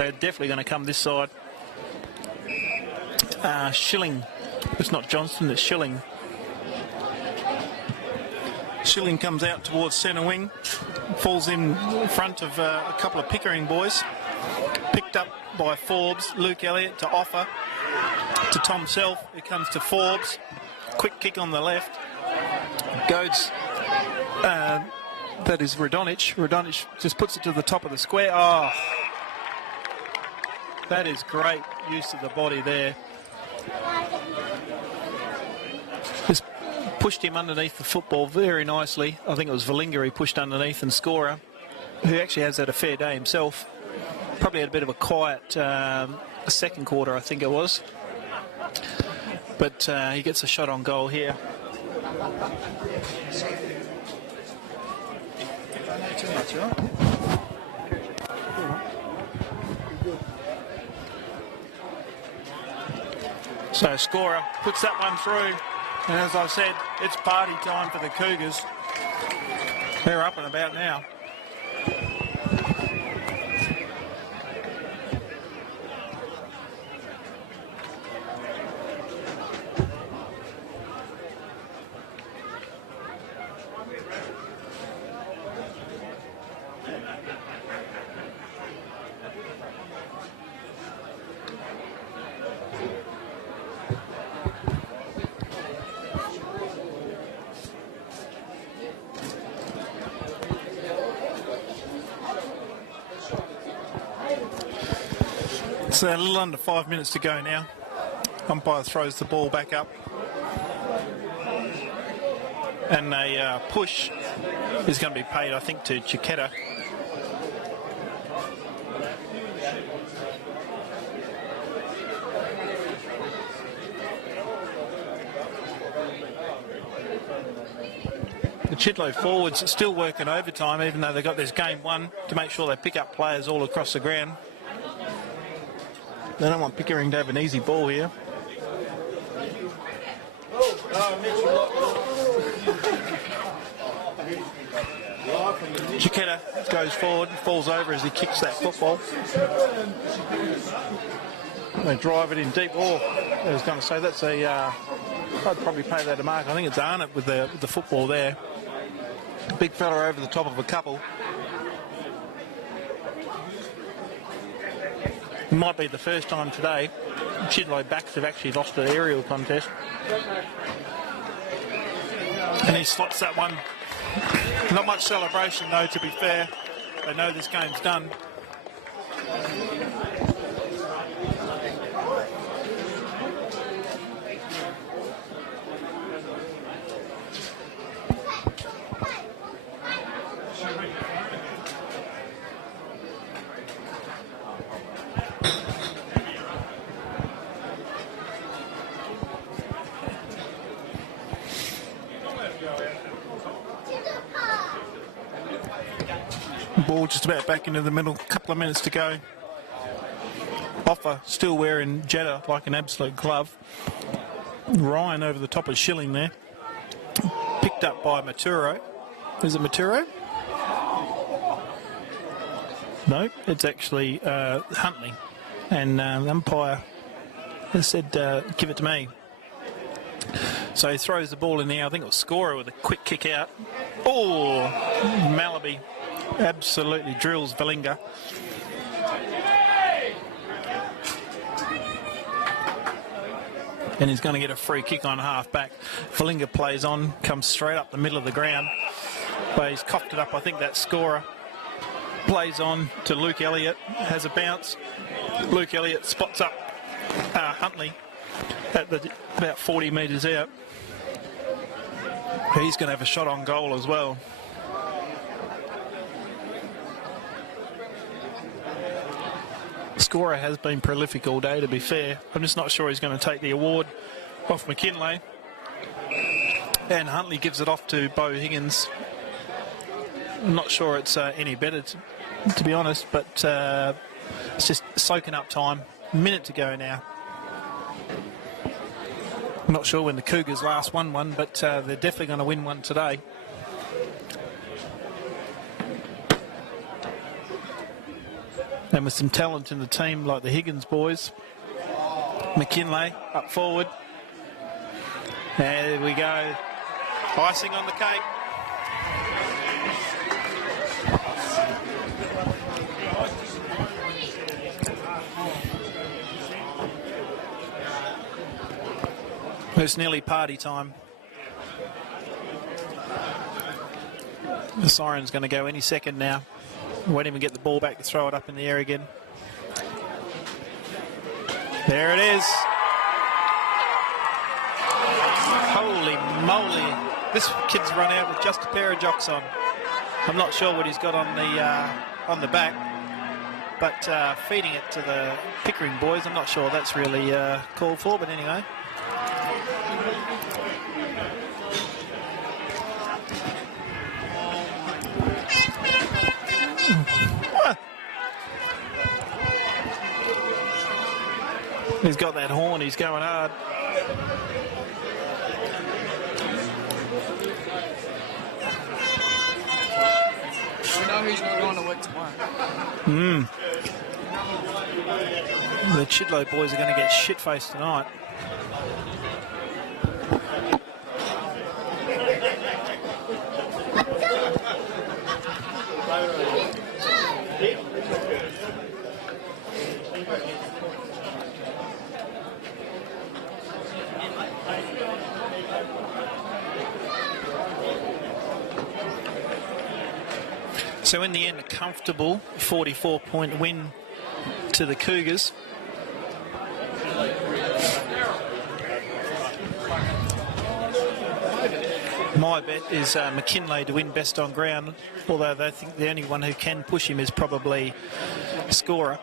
They're definitely going to come this side. Schilling. It's not Johnston, it's Schilling. Schilling comes out towards centre wing. Falls in front of a couple of Pickering boys. Picked up by Forbes. Luke Elliott to offer to Tom Self. It comes to Forbes. Quick kick on the left. Goes... that is Radonic. Radonic just puts it to the top of the square. Oh, that is great use of the body there. Just pushed him underneath the football very nicely. I think it was Valinga he pushed underneath, and Scorer, who actually has had a fair day himself. Probably had a bit of a quiet second quarter, I think it was. But he gets a shot on goal here. So Scorer puts that one through, and as I said, it's party time for the Cougars. They're up and about now. So a little under 5 minutes to go now. Umpire throws the ball back up. And a push is going to be paid, I think, to Chiquetta. The Chidlow forwards are still working overtime, even though they've got this game won, to make sure they pick up players all across the ground. They don't want Pickering to have an easy ball here. Chiquetta goes forward, falls over as he kicks that football. They drive it in deep. Oh, I was going to say that's a... I'd probably pay that a mark. I think it's Arnott with the football there. Big fella over the top of a couple. It might be the first time today Chidlow backs have actually lost an aerial contest. And he slots that one. Not much celebration though, to be fair. They know this game's done. Ball just about back into the middle, couple of minutes to go. Offer still wearing Jetta like an absolute glove. Ryan over the top of Schilling there. Picked up by Maturo. Is it Maturo? No, it's actually Huntley. And the umpire has said, give it to me. So he throws the ball in the air. I think it was Scorer with a quick kick out. Oh, Malaby absolutely drills Valinga. And he's going to get a free kick on half back. Valinga plays on, comes straight up the middle of the ground. But he's coughed it up. I think that's Scorer. Plays on to Luke Elliott, has a bounce. Luke Elliott spots up Huntley at about 40 metres out. He's going to have a shot on goal as well. Scorer has been prolific all day, to be fair. I'm just not sure he's going to take the award off McKinlay. And Huntley gives it off to Bo Higgins. I'm not sure it's any better, to be honest, but it's just soaking up time. Minute to go now. I'm not sure when the Cougars last won one, but they're definitely going to win one today. And with some talent in the team like the Higgins boys. McKinlay up forward. There we go. Icing on the cake. It's nearly party time. The siren's going to go any second now. Won't even get the ball back to throw it up in the air again. There it is. Holy moly. This kid's run out with just a pair of jocks on. I'm not sure what he's got on the back, but feeding it to the Pickering boys, I'm not sure that's really called for, but anyway. He's got that horn, he's going hard. I know he's not going to work tomorrow. The Chidlow boys are going to get shit-faced tonight. So in the end, a comfortable 44-point win to the Cougars. My bet is McKinlay to win best on ground, although they think the only one who can push him is probably scorer.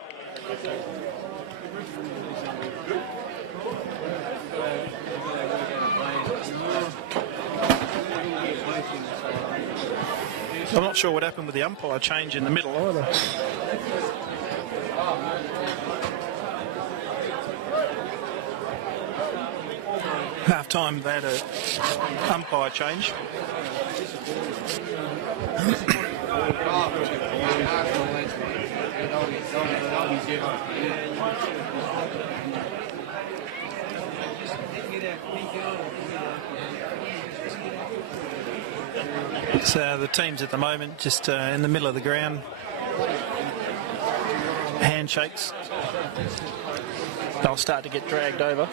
I'm not sure what happened with the umpire change in the middle either. Half time they had an umpire change. So the teams at the moment just in the middle of the ground. Handshakes. They'll start to get dragged over.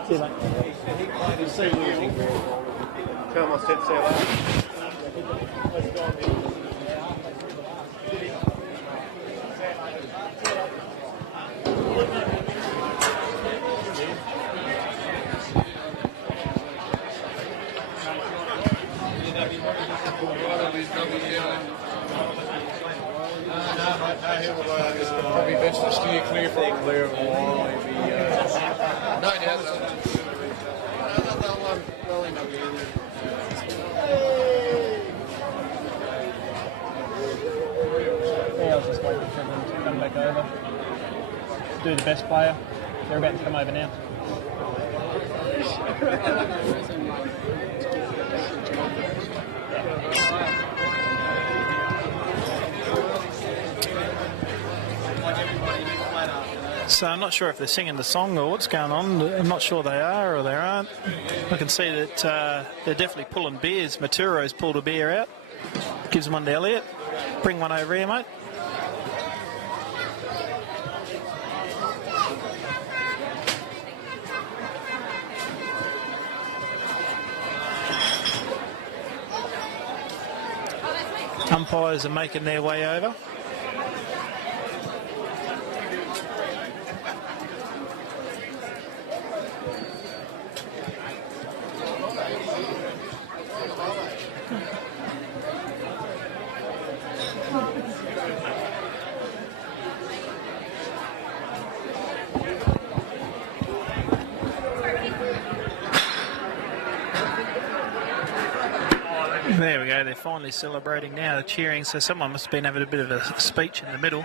See you, mate. Tell him I said see you later. Probably best to steer clear from him. Clear of the line. No, he hasn't. Yeah, I was just waiting for them to come back over. Do the best player. They're about to come over now. So I'm not sure if they're singing the song or what's going on. I'm not sure they are or they aren't. I can see that they're definitely pulling beers. Maturo's pulled a beer out. Gives one to Elliot. Bring one over here, mate. Umpires are making their way over. There we go, they're finally celebrating now, they're cheering, so someone must have been having a bit of a speech in the middle.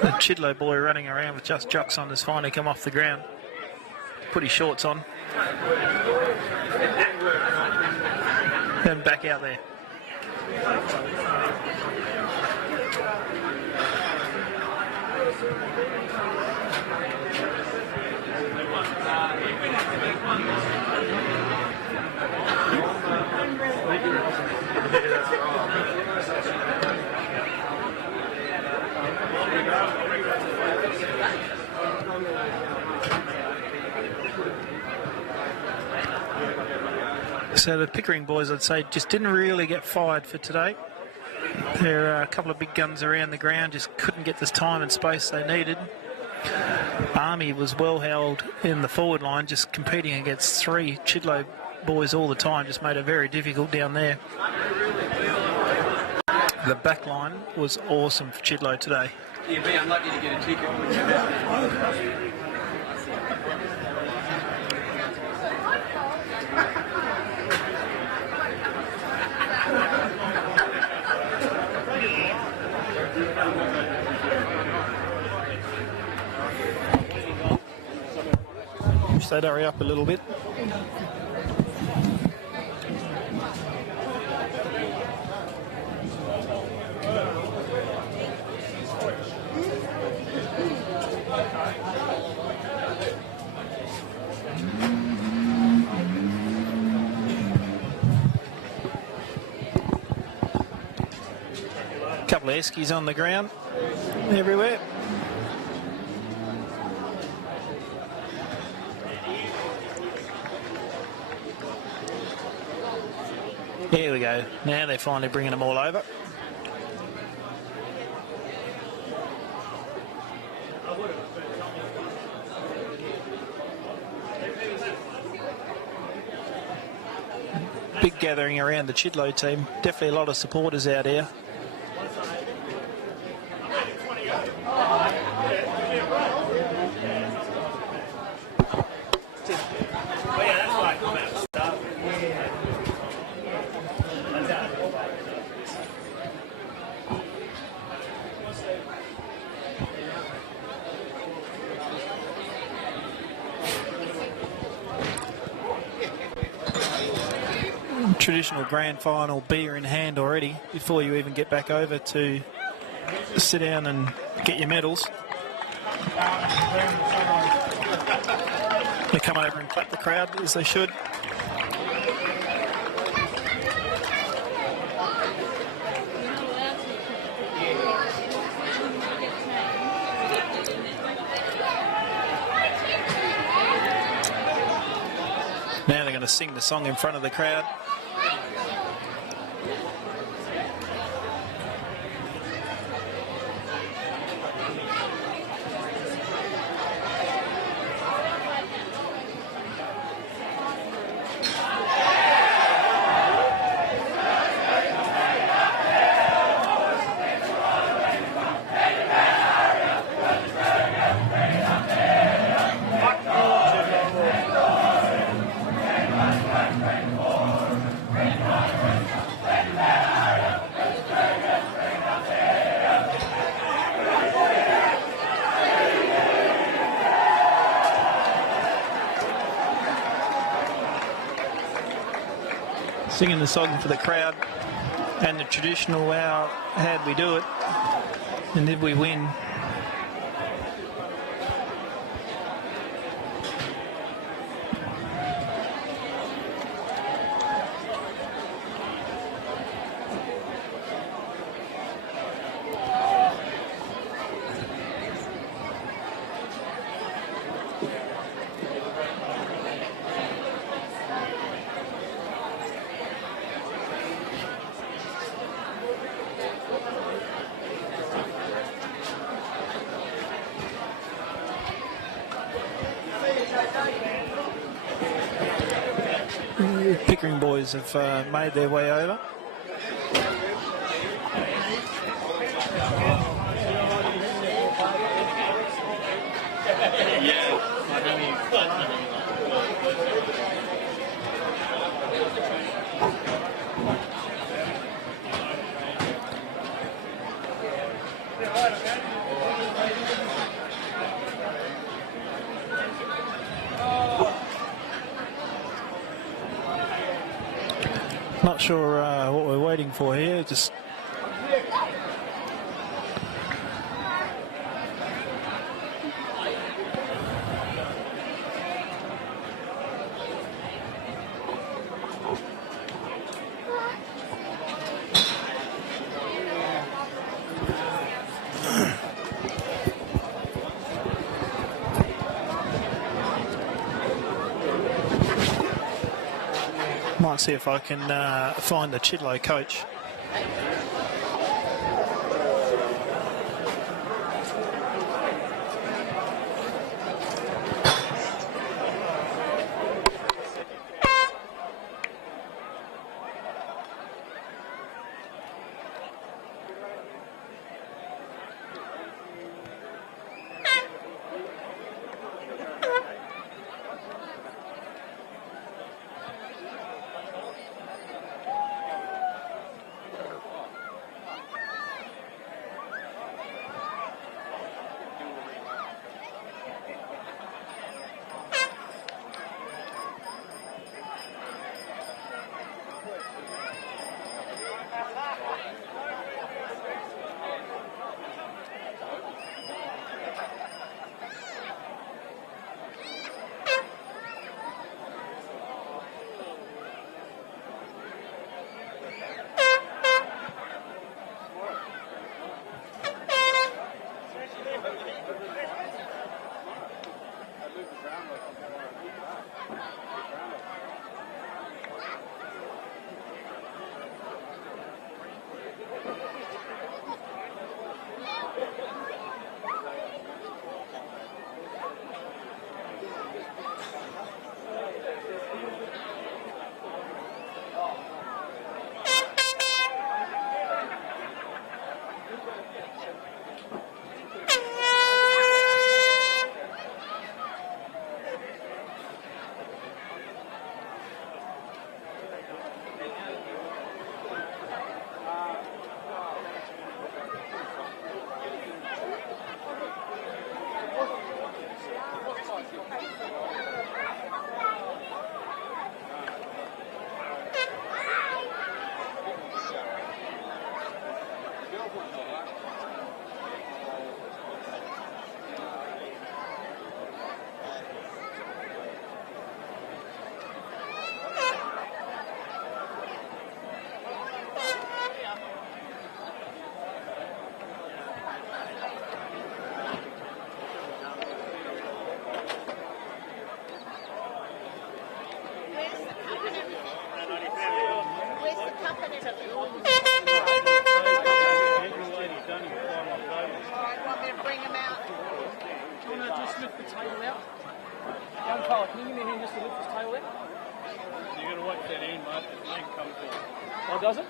The Chidlow boy running around with just jocks on has finally come off the ground. Put his shorts on. And back out there. So the Pickering boys, I'd say, just didn't really get fired for today. There are a couple of big guns around the ground, just couldn't get this time and space they needed. Army was well held in the forward line, just competing against three Chidlow boys all the time, just made it very difficult down there. The back line was awesome for Chidlow today. You'd be unlucky to get a ticket. Wish they'd hurry up a little bit. Couple of eskies on the ground everywhere. Here we go. Now they're finally bringing them all over. Big gathering around the Chidlow team. Definitely a lot of supporters out here. Traditional grand final beer in hand already before you even get back over to sit down and get your medals. They come over and clap the crowd as they should. Now they're going to sing the song in front of the crowd. Singing the song for the crowd and the traditional how'd we do it and did we win. Pickering boys have made their way over. not sure what we're waiting for here. Just might see if I can find the Chidlow coach. Oh, does it?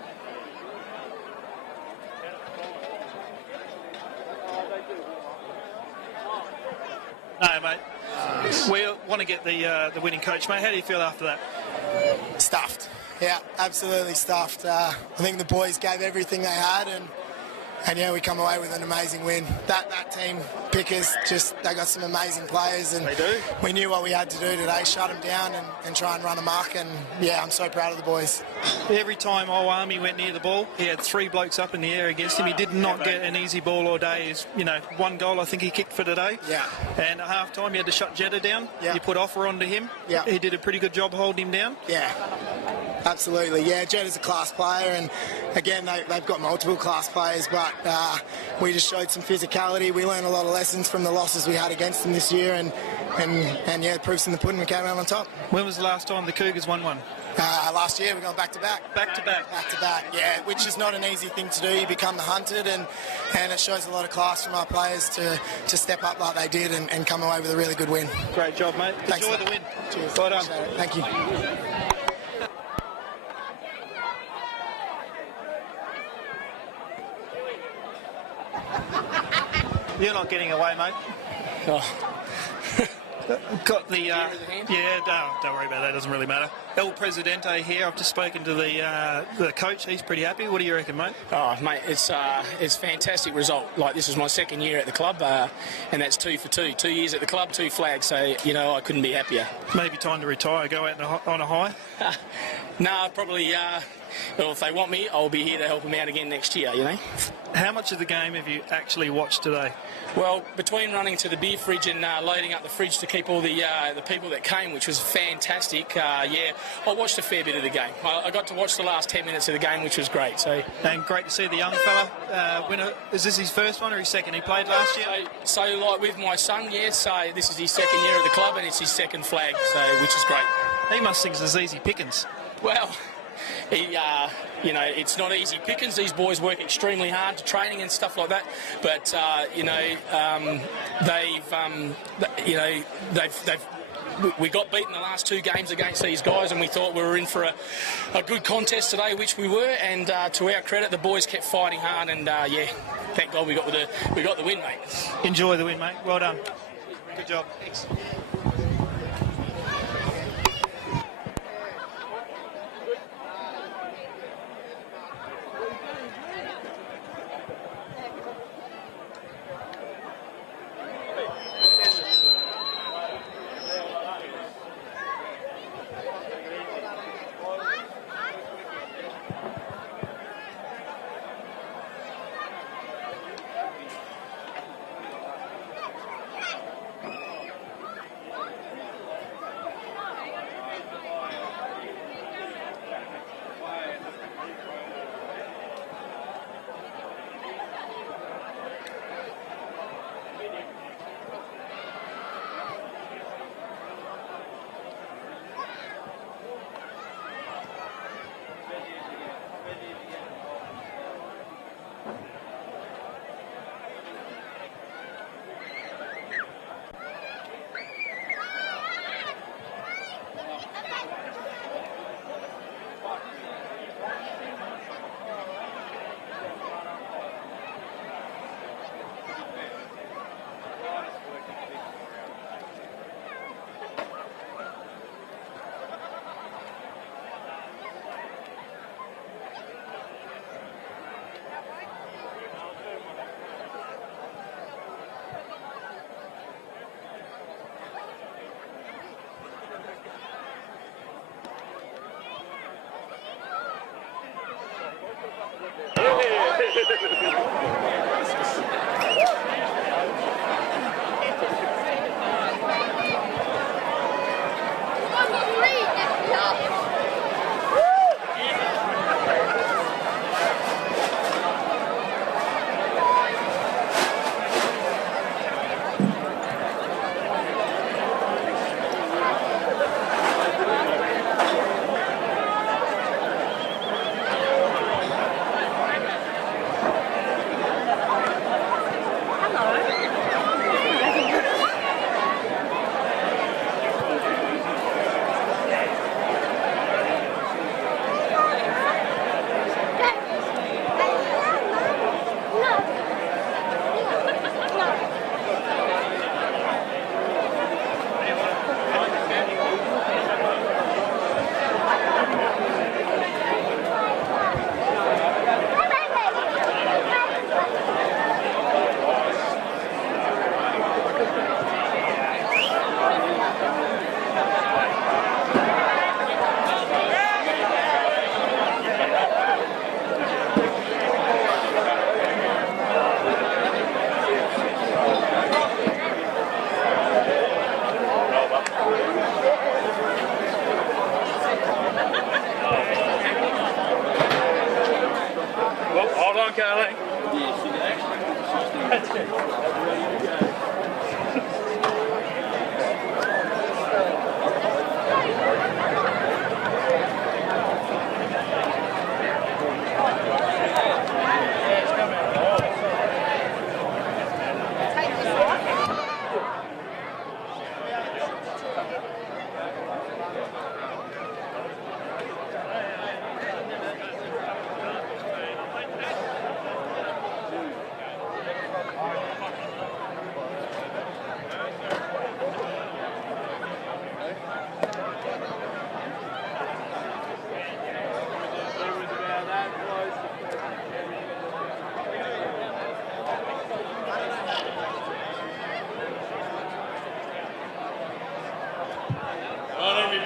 No, mate. We want to get the winning coach, mate. How do you feel after that? Stuffed. Yeah, absolutely stuffed. I think the boys gave everything they had, and yeah, we come away with an amazing win. That team, Pickers, they got some amazing players, and they do. We knew what we had to do today, shut them down and try and run amok, and yeah, I'm so proud of the boys. Every time Old Army went near the ball, he had 3 blokes up in the air against him. He did not get an easy ball all day. He's, 1 goal I think he kicked for today. Yeah. And at half time, you had to shut Jetta down. Yeah. You put Offer onto him. Yeah. He did a pretty good job holding him down. Yeah. Absolutely, yeah. Jetta's a class player, and again, they've got multiple class players, but we just showed some physicality. We learned a lot of lessons from the losses we had against them this year, and yeah, the proof's in the pudding. We came out on top. When was the last time the Cougars won one? Last year, we're going back to back. Back to back? Back to back, yeah, which is not an easy thing to do. You become the hunted, and it shows a lot of class from our players to step up like they did and come away with a really good win. Great job, mate. Thanks, Enjoy mate. the win. Cheers. Well done. Thank you. You're not getting away, mate. Oh. Got the don't worry about that. Doesn't really matter. El Presidente here. I've just spoken to the coach. He's pretty happy. What do you reckon, mate? Oh, mate, it's a fantastic result. Like, this is my second year at the club, and that's 2 for 2. 2 years at the club, 2 flags. So, you know, I couldn't be happier. Maybe time to retire, go out on a high? No, probably. Well, if they want me, I'll be here to help them out again next year, you know. How much of the game have you actually watched today? Well, between running to the beer fridge and loading up the fridge to keep all the people that came, which was fantastic, I watched a fair bit of the game. I got to watch the last 10 minutes of the game, which was great. So, and great to see the young fella winner. Is this his first one or his second? He played last year? So like with my son, yes, this is his second year at the club and it's his second flag, which is great. He must think it's easy pickings. Well, it's not easy pickings. These boys work extremely hard to training and stuff like that. But we got beaten the last 2 games against these guys, and we thought we were in for a good contest today, which we were. And to our credit, the boys kept fighting hard, and thank God we got the win, mate. Enjoy the win, mate. Well done. Good job. Thanks.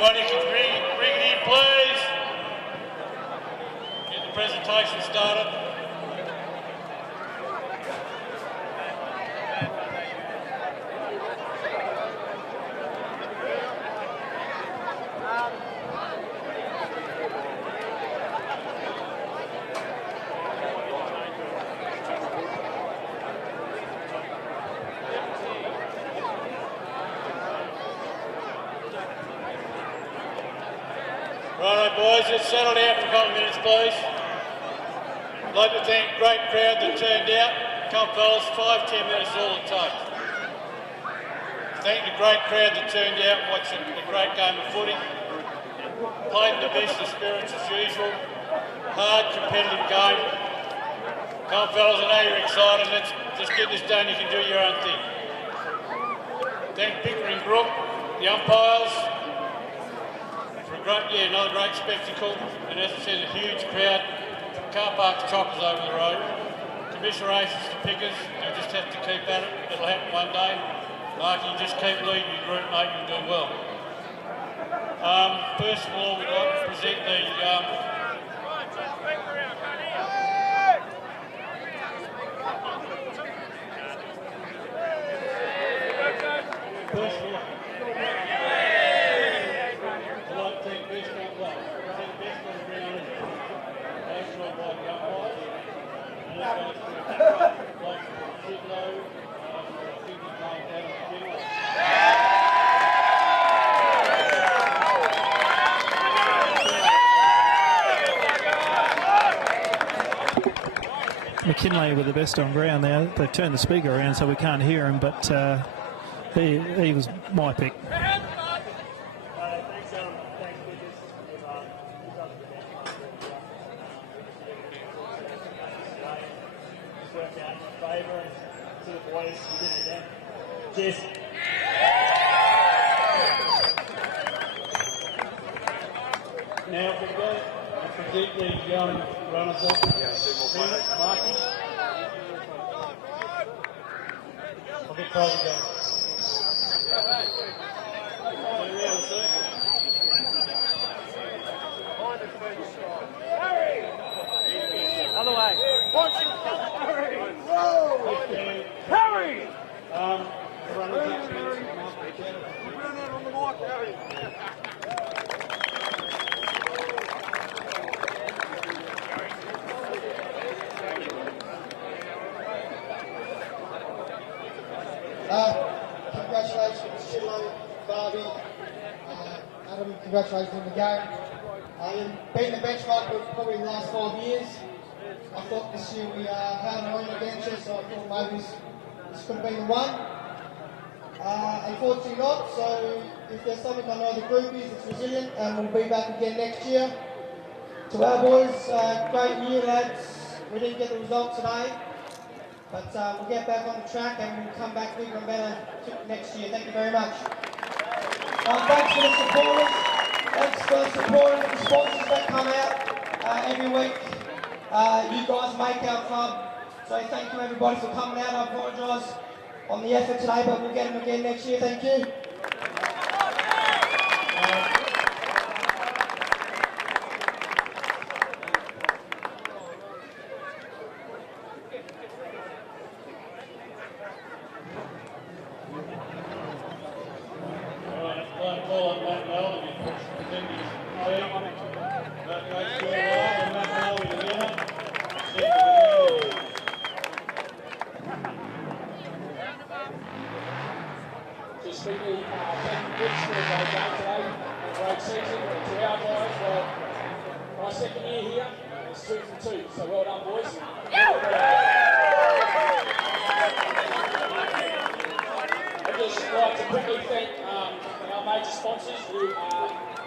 Everybody can bring it in, please. Get the presentation started. Righto boys, let's settle down for a couple of minutes please. I'd like to thank the great crowd that turned out. Come fellas, 5-10 minutes is all it takes. Thank the great crowd that turned out and watched a great game of footy. Played in the best of spirits as usual. Hard, competitive game. Come fellas, I know you're excited. Let's just get this done. You can do your own thing. Thank Pickering Brook, the umpires. Another great spectacle, and as I said, a huge crowd from car parks, choppers over the road. Commiserations to Pickers, you'll just have to keep at it, it'll happen one day. Mark, you just keep leading your group, mate, you'll do well. First of all, we'd like to present the McKinlay with the best on ground there. They've turned the speaker around so we can't hear him, but he was my pick. Cheers. Now for the go, present the runners up. Marky. I'll get told to go. Other way. Harry! Congratulations, Chidlow, Barbie, Adam, congratulations on the game. You've been the benchmark for probably the last 5 years. I thought this year we had our own against you, so I thought maybe this could have been the one. Unfortunately not, so if there's something I know the group is, it's resilient, and we'll be back again next year. To our boys, great year lads. We didn't get the result today, but we'll get back on the track and we'll come back bigger and better next year. Thank you very much. Thanks for the supporters. Thanks for supporting the sponsors that come out every week. You guys make our club. So thank you everybody for coming out. I apologise on the effort today, but we'll get them again next year. Thank you. Just quickly, thank you Brooks for a great game today, a great season. To our guys, well, my second year here, it's 2 for 2, so well done boys. I'd just like to quickly thank our major sponsors who,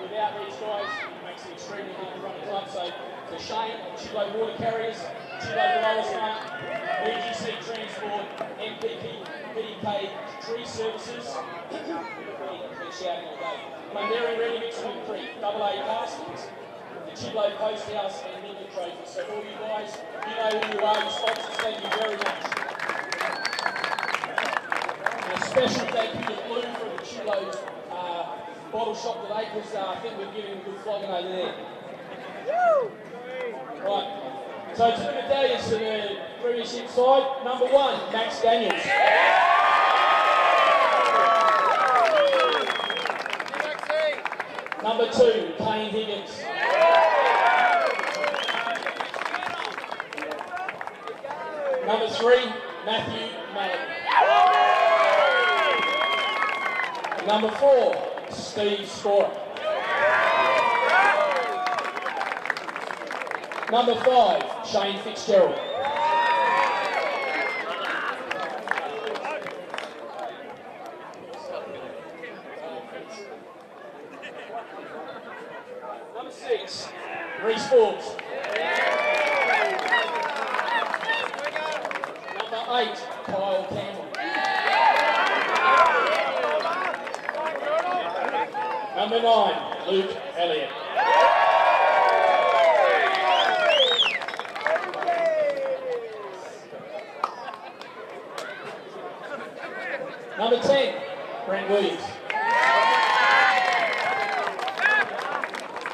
without these guys, it makes it extremely hard to run a club. So to Shane and Chidlow Water Carriers, Chidlow Growers Mart, EGC Transport, MPP, PDK Tree Services, been shouting all day. Mundary Ready Mix and Creek, AA Castings, the Chidlow Post House and Ninja Trophy. So all you guys, you know who you are, your sponsors, thank you very much. And a special thank you to Blue from the Chidlow bottle shop today because I think we're giving him a good flogging over there. Right. So 2 medallions to the premiership side. Number 1, Max Daniels. Number 2, Kane Higgins. Number 3, Matthew Mallory. Number 4, Steve Scorer. Number 5, Shane Fitzgerald. Number 6, Reece Forbes. Number 8, Kyle Campbell. Number 9, Luke Elliott. Number 10, Brent Williams.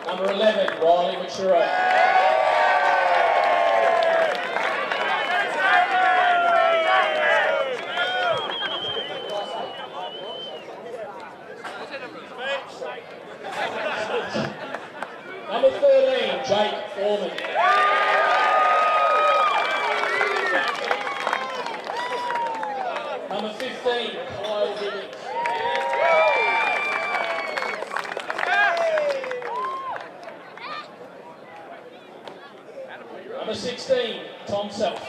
Number 11, Riley Machuro. Number 13, Jake Foreman. Number 15, Kyle Higgins. Number 16, Tom Self.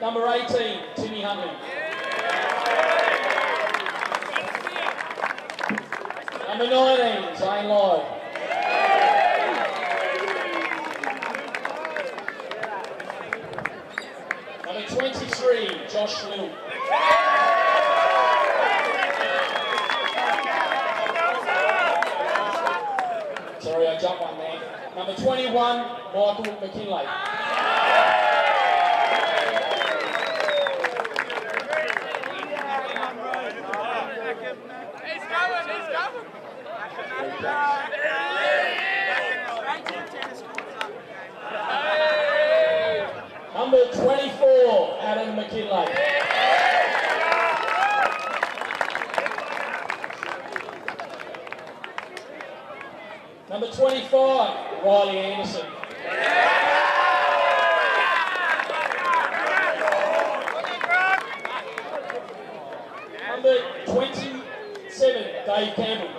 Number 18, Timmy Huntley. Number 19, Zane Lyle. Number 23, Josh Little. Sorry, I jumped one there. Number 21, Michael McKinley. Number 24, Adam McKinley. Number 25, Riley Anderson. Number 27, Dave Campbell.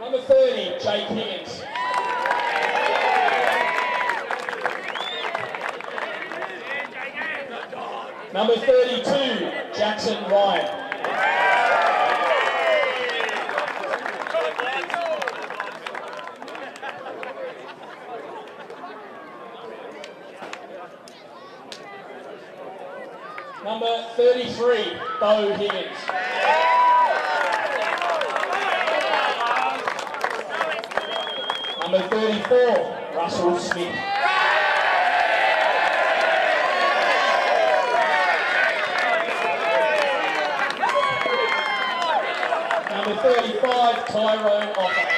Number 30, Jake Higgins. Number 32, Jackson Ryan. Number 33, Bo Higgins. Number 34, Russell Smith. Number 35, Tyrone Offer.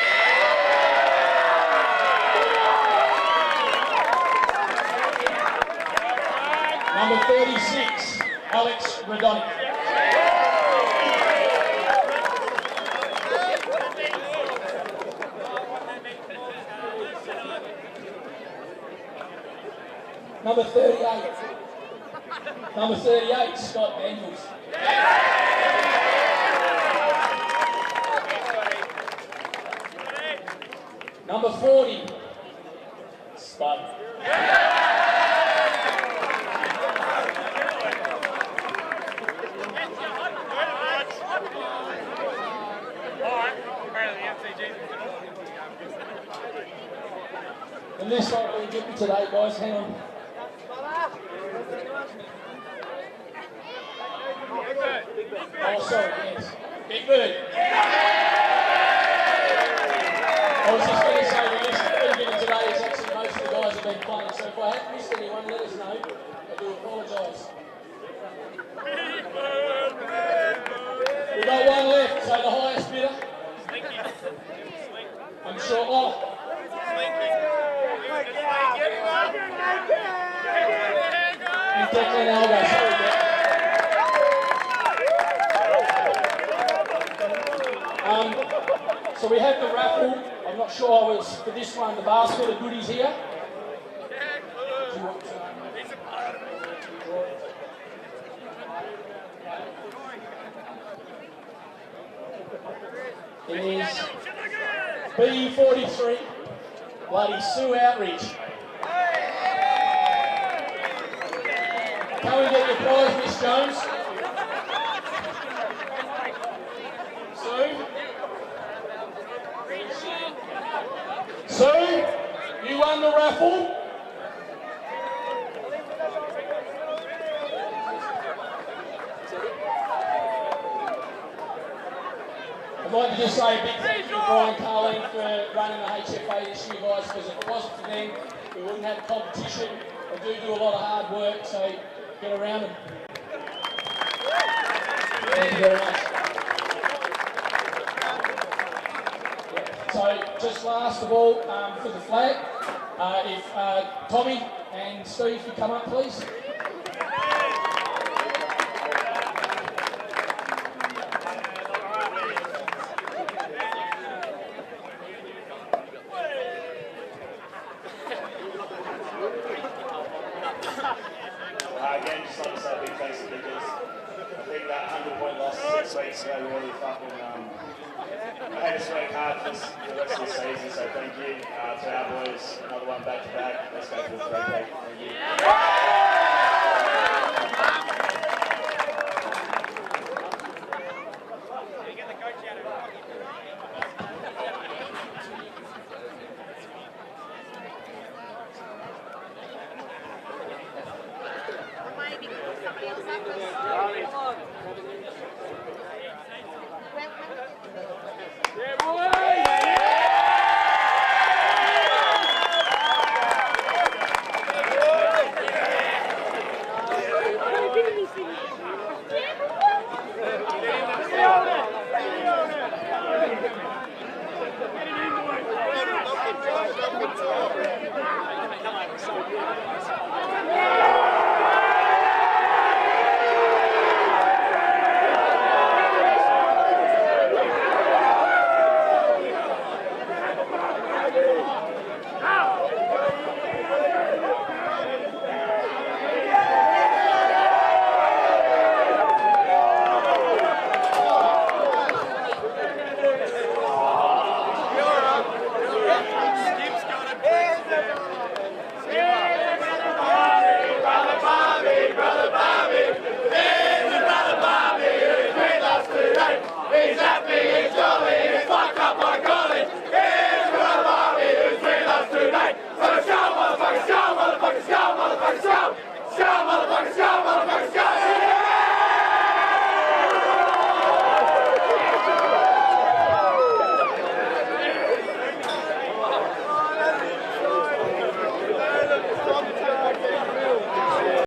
Number 36, Alex Redonic. Number 38. Number 38, Scott Daniels. Number 40, Spud. And this one we'll get me today, guys. Hang on. Oh, sorry, yes. Big Bird. I was just going to say the list that we're getting today is actually most of the guys have been playing, so if I have missed anyone, let us know. I do apologise. We've got one left, so the highest bidder. I'm sure. Oh. And Declan Algo, sorry, Declan. So we have the raffle. I'm not sure I was for this one. The basket of goodies here. Do you want to? It is B43, Bloody Sue Outreach. Can we get your prize, Miss Jones? Sue? Sue, you won the raffle. I'd like to just say a big thank you to Brian Carling for running the HFA this year, guys, because if it wasn't for them, we wouldn't have competition. They do a lot of hard work, so get around them. Thank you very much. So, just last of all, for the flag, if Tommy and Steve could come up, please. Again, just like to say a big thanks to Vickers. I think that 100-point loss 6 weeks ago really fucking made us work hard for the rest of the season, so thank you to our boys. Another one back to back. Let's go for the 3-peat. Thank you. Somebody else up.